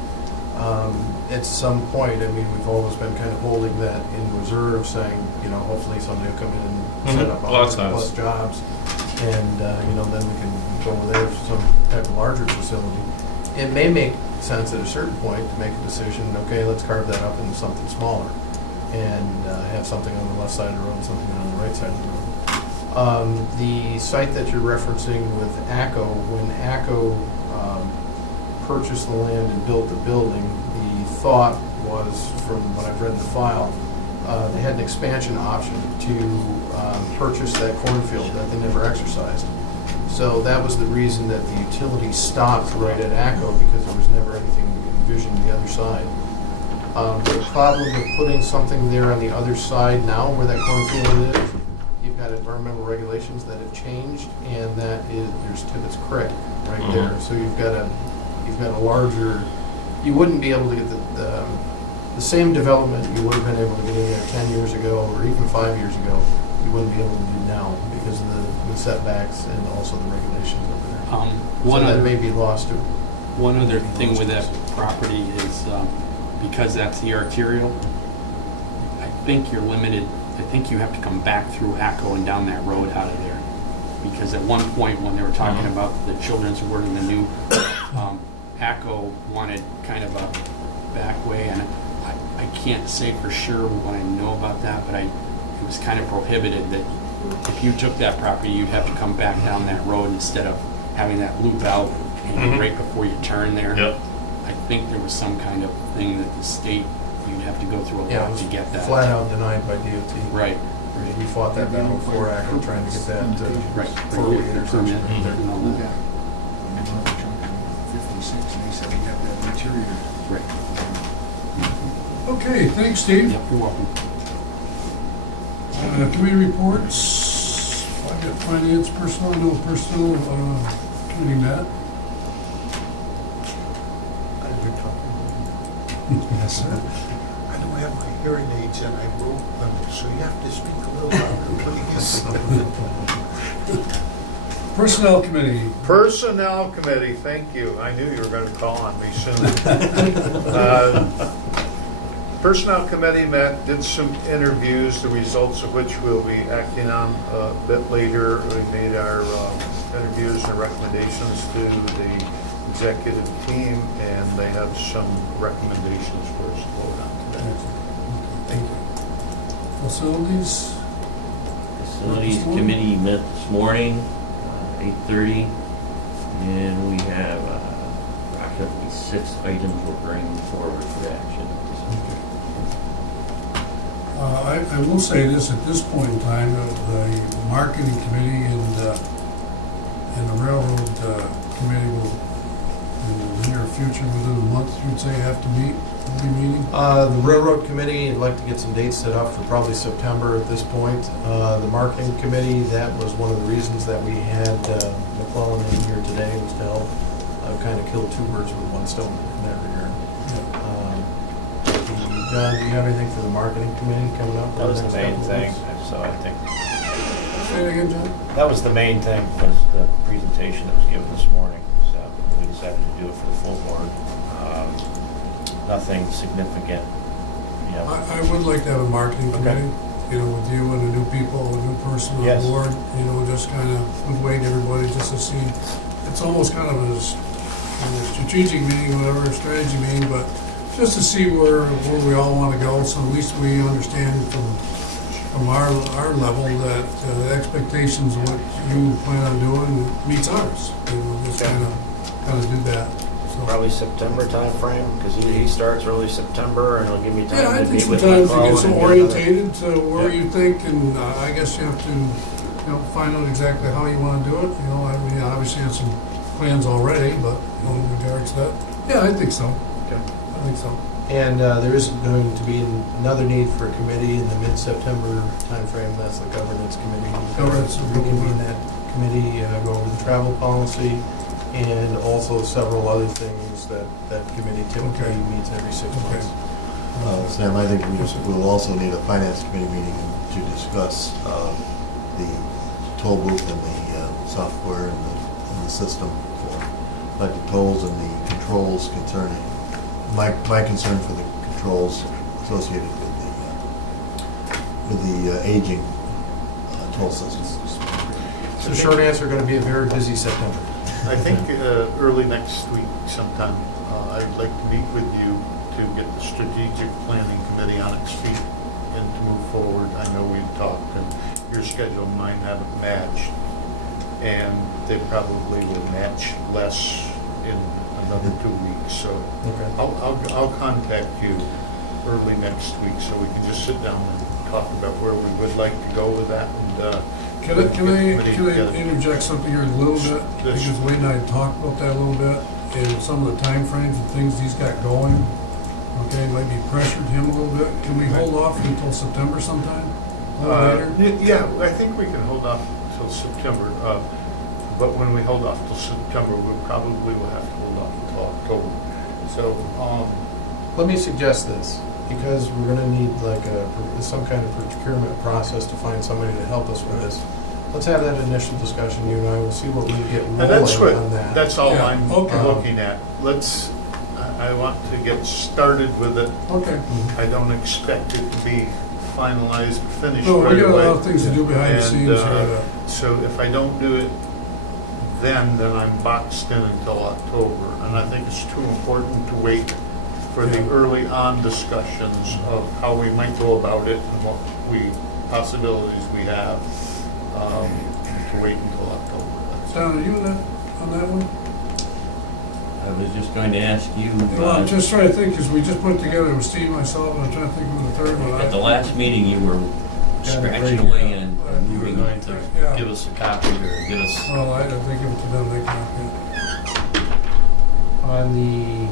At some point, we've always been kind of holding that in reserve, saying, hopefully somebody will come in and set up Well, that's 100 plus nice. jobs. And, then we can go over there for some type of larger facility. It may make sense at a certain point to make a decision, okay, let's carve that up into something smaller and have something on the left side of the road and something on the right side of the road. The site that you're referencing with ACO, when ACO purchased the land and built the building, the thought was, from what I've read in the file, they had an expansion option to purchase that cornfield that they never exercised. So that was the reason that the utility stopped right at ACO, because there was never anything envisioned the other side. The problem with putting something there on the other side now where that cornfield is, you've got environmental regulations that have changed, and there's Tibbetts Creek right there. So you've got a larger, you wouldn't be able to get the same development you would have been able to get in there 10 years ago or even 5 years ago, you wouldn't be able to do now because of the setbacks and also the regulations over there. One so that other may be lost to. One other thing with that property is, because that's the arterial, I think you're limited, I think you have to come back through ACO and down that road out of there. Because at one point, when they were talking about the children's ward and the new, ACO wanted kind of a back way, and I can't say for sure what I know about that, but it was kind of prohibited that if you took that property, you'd have to come back down that road instead of having that loop out right before you turn there. Yep. I think there was some kind of thing that the state, you'd have to go through a Yeah, it lot was to get that. flat out denied by DOT. Right. We fought that battle before ACO, trying to get that Right. four-way intersection right there. And all that. 56, and they said we have to have interior. Right. Okay, thanks, Steve. Yep, you're welcome. Committee reports. I've got finance, personnel, no personnel, committee met. Yes, sir. I don't have my hearing aids and I broke them, so you have to speak a little louder, please. Personnel committee. Personnel Committee, thank you. I knew you were going to call on me soon. Personnel Committee met, did some interviews, the results of which we'll be acting on a bit later. We made our interviews and recommendations to the executive team, and they have some recommendations for us to vote on today. Thank you. Facilities. Facilities Committee met this morning, 8:30, and we have approximately 6 items we're bringing forward for action. I will say this, at this point in time, the marketing committee and the railroad committee will, in the near future, within a month, you'd say, have to meet, will be meeting? The Railroad Committee, I'd like to get some dates set up for probably September at this point. The Marketing Committee, that was one of the reasons that we had McClellan in here today, was to help kind of kill 2 birds with 1 stone in that regard. John, do you have anything for the Marketing Committee coming up? That was the next main couple of thing, weeks? so I think, Say it again, John? that was the main thing, was the presentation that was given this morning, so we decided to do it for the full board. nothing significant. You know, I would like to have a marketing Okay. committee, you know, with you and the new people, a new person on Yes. board, you know, just kind of with Wade, everybody, just to see. It's almost kind of a strategic meeting, whatever, a strategy meeting, but just to see where we all want to go, so at least we understand from our level that the expectations of what you plan on doing meets ours. You know, just Okay. kind of do that. So. probably September timeframe, because he starts early September, and it'll give me Yeah, time I to think meet with sometimes Nicole you get and so get another- orientated to where Yeah. you think, and I guess you have to, you know, find out exactly how you want to do it. You know, I mean, obviously you have some plans already, but you know, in regards to that, yeah, I think so. Okay. I think so. And there is going to be another need for a committee in the mid-September timeframe. That's the governance committee. Governance. Reconvene that committee, go over the travel policy, and also several other things that committee typically Okay. meets every 6 Okay. months. Sam, I think we'll also need a finance committee meeting to discuss the toll booth and the software and the system for like the tolls and the controls concerning, my concern for the controls associated with the aging toll systems. So short answer, going to be a very busy September. I think early next week sometime, I'd like to meet with you to get the strategic planning committee on its feet and to move forward. I know we've talked and your schedule and mine haven't matched, and they probably will match less in another 2 weeks. So Okay. I'll contact you early next week so we can just sit down and talk about where we would like to go with that. And Can I interject something here a little bit? Yes. Because Wade and I talked about that a little bit, and some of the timeframes and things he's got going, okay, might be pressured him a little bit. Can we hold off until September sometime? A little later? Yeah, I think we can hold off until September, but when we hold off till September, we probably will have to hold off until October. So, Let me suggest this, because we're going to need like some kind of procurement process to find somebody to help us with this. Let's have that initial discussion, you and I, we'll see what we get and that's rolling what, on that. that's all Yeah, I'm okay. looking at. I want to get started with it. Okay. I don't expect it to be finalized, finished No, right we got a away. lot of things to do behind the And, scenes here. So if I don't do it then I'm boxed in until October. And I think it's too important to wait for the Yeah. early on discussions of how we might go about it and what possibilities we have, to wait until October. Don, are you on that one? I was just going to ask you, Well, I'm just trying to think, because we just put together, it was Steve, myself, and I'm trying to think of the third one. at the last meeting, you were scratching great. away and You were moving. going to Yeah. give us a copy or get us, Well, I think give it to them, they can, On the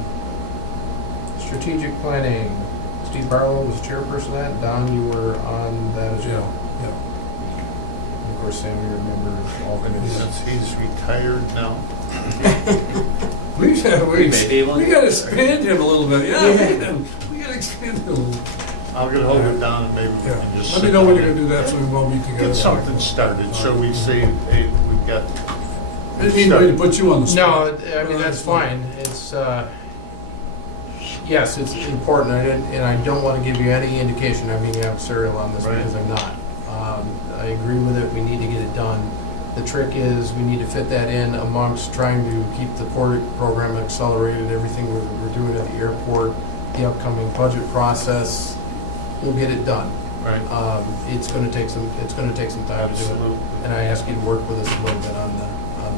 strategic planning, Steve Barlow was chairperson of that. Don, you were on that as yeah, well. yeah. Of course, Sam, you remember all committees. since he's retired now. We gotta, We may be able we to- gotta expand him a little bit, yeah, we gotta expand him a little. I'll get hold of Don and maybe we Yeah, can just. let me sit know when down you're gonna do that, so we won't meet together. Get something started, so we say, hey, we've got. I didn't mean to put you on the spot. No, I mean, that's fine. It's, yes, it's important, and I don't want to give you any indication I'm being adversarial on this, Right. because I'm not. I agree with it, we need to get it done. The trick is, we need to fit that in amongst trying to keep the port program accelerated, everything we're doing at the airport, the upcoming budget process, we'll get it done. Right. It's gonna take some time to do it, Absolutely. and I ask you to work with us a little bit on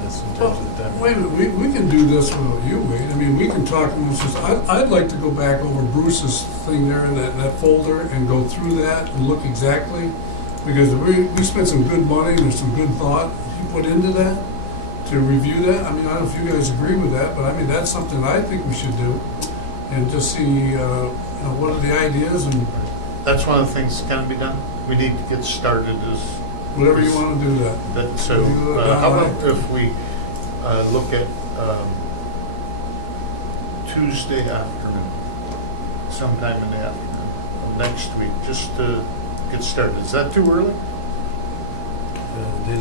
this in terms of the time. Wait a minute, we can do this without you, Wade. I mean, we can talk, I'd like to go back over Bruce's thing there in that folder and go through that and look exactly, because we spent some good money, and there's some good thought you put into that, to review that. I mean, I don't know if you guys agree with that, but I mean, that's something I think we should do, and just see, you know, what are the ideas, and That's one of the things that can be done. We need to get started as, whatever you want to do that. that, so, You, how Don, about if we look at Tuesday afternoon, sometime in the afternoon of next week, just to get started. Is that too early?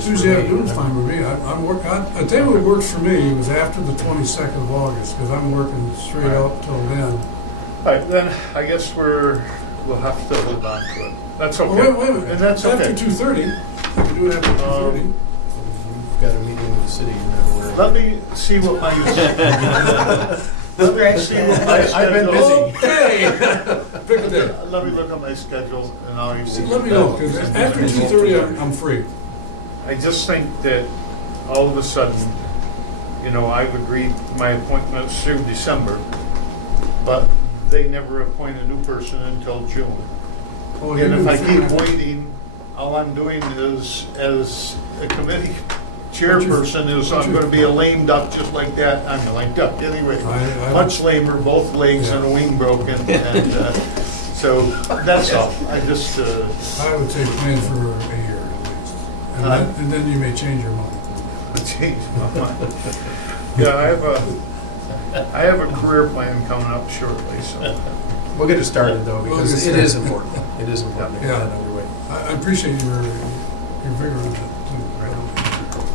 Tuesday afternoon's fine with me. I'm working, I tell you what works for me was after the 22nd of August, because I'm working straight Right. out till then. All right, then, I guess we'll have to hold on to it. That's Oh, okay. wait a minute. And that's After okay. 2:30, we can do it after 2:30. We've got a meeting with the city, now we're. Let me see what my, let me see what my I've been schedule. busy. Okay. Pick a day. Let me look at my schedule and I'll. See, let me know, because after 2:30, I'm free. I just think that all of a sudden, I've agreed my appointments through December, but they never appoint a new person until June. Oh, And you if I do. keep waiting, all I'm doing is, as a committee chairperson, is I'm gonna be a lame duck just like that. I'm a lame duck anyway. I- Much lamer, both legs and a wing broken, and so that's all. I just, I would say plan for a year at least. And then you may change your mind. changed my mind. Yeah, I have a career plan coming up shortly, so. We'll get it started though, because We'll it get is started. important. It is important to get Yeah. that underway. I appreciate your vigor on that too.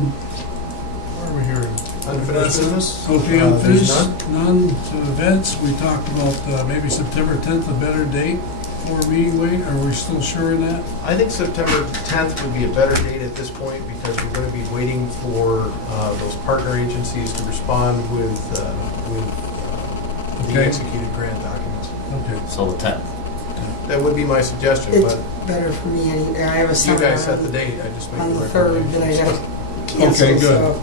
Where are we here? Unfinished business? Okay, There's unfinished, none to events. We talked about maybe September 10th, a better date for a meeting weight. Are we still sure in that? I think September 10th would be a better date at this point because we're going to be waiting for those partner agencies to respond with the Okay. executed grant documents. Okay. So the 10th. That would be my suggestion, It's but better for me, I have a you seminar guys set the date. I just make on the the 3rd that I recommendation. gotta cancel, Okay, good. so.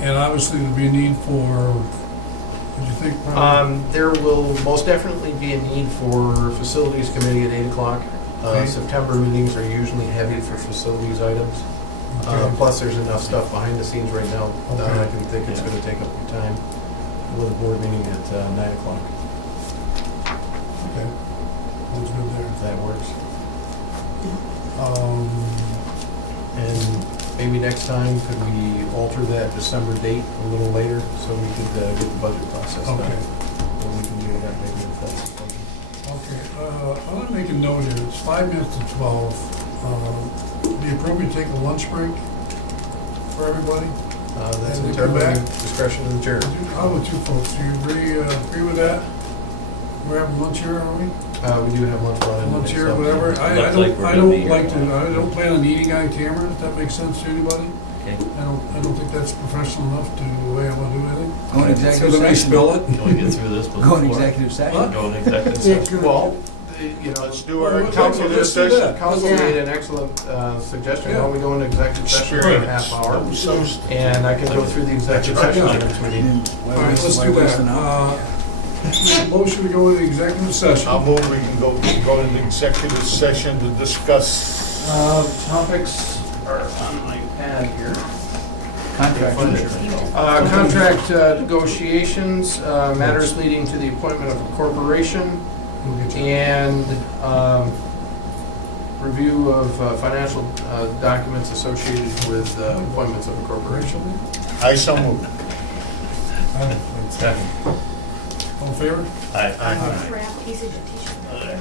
And obviously there'll be a need for, what do you think? probably? There will most definitely be a need for facilities committee at 8 o'clock. Okay. September meetings are usually heavy for facilities items. Okay. Plus, there's enough stuff behind the scenes right now that I Okay. can think it's Yeah. going to take up your time with a board meeting at 9 o'clock, Okay. Sounds good if that works. there. And maybe next time, could we alter that December date a little later so we could get the budget process done? Okay. Or we can do that maybe if that's the plan. Okay, I want to make a note here, it's 5 minutes to 12. Be appropriate to take a lunch break for everybody? That's And we come entirely back? discretion of the chair. How about you folks, do you agree with that? We're having lunch here, are we? We do have lunch brought in. Lunch today, here, so- whatever. Looks like we're I gonna be don't here like to, long. I don't plan on eating on camera, if that makes sense to anybody. Okay. I don't think that's professional enough to the way I want to do anything. Go in So executive let me session. spell it. Can we get through this before? Go in executive session. What? Go in executive Yeah, session. good. Well, Let's do Well, our let's council do executive that. session. council Yeah. made an excellent suggestion. Why don't we go into executive session for a Experience. half hour? So- And I can go through the executive session Yeah. items with you. All right, let's do that. Motion to go into executive session. I'll move, we can go into executive session to discuss. Topics are on my pad here. Contract. Contract negotiations, matters leading to the appointment of a corporation, We'll get you. and review of financial documents associated with appointments of a corporation. I so move. Second. All in favor? Aye. Wrap pieces of tissue.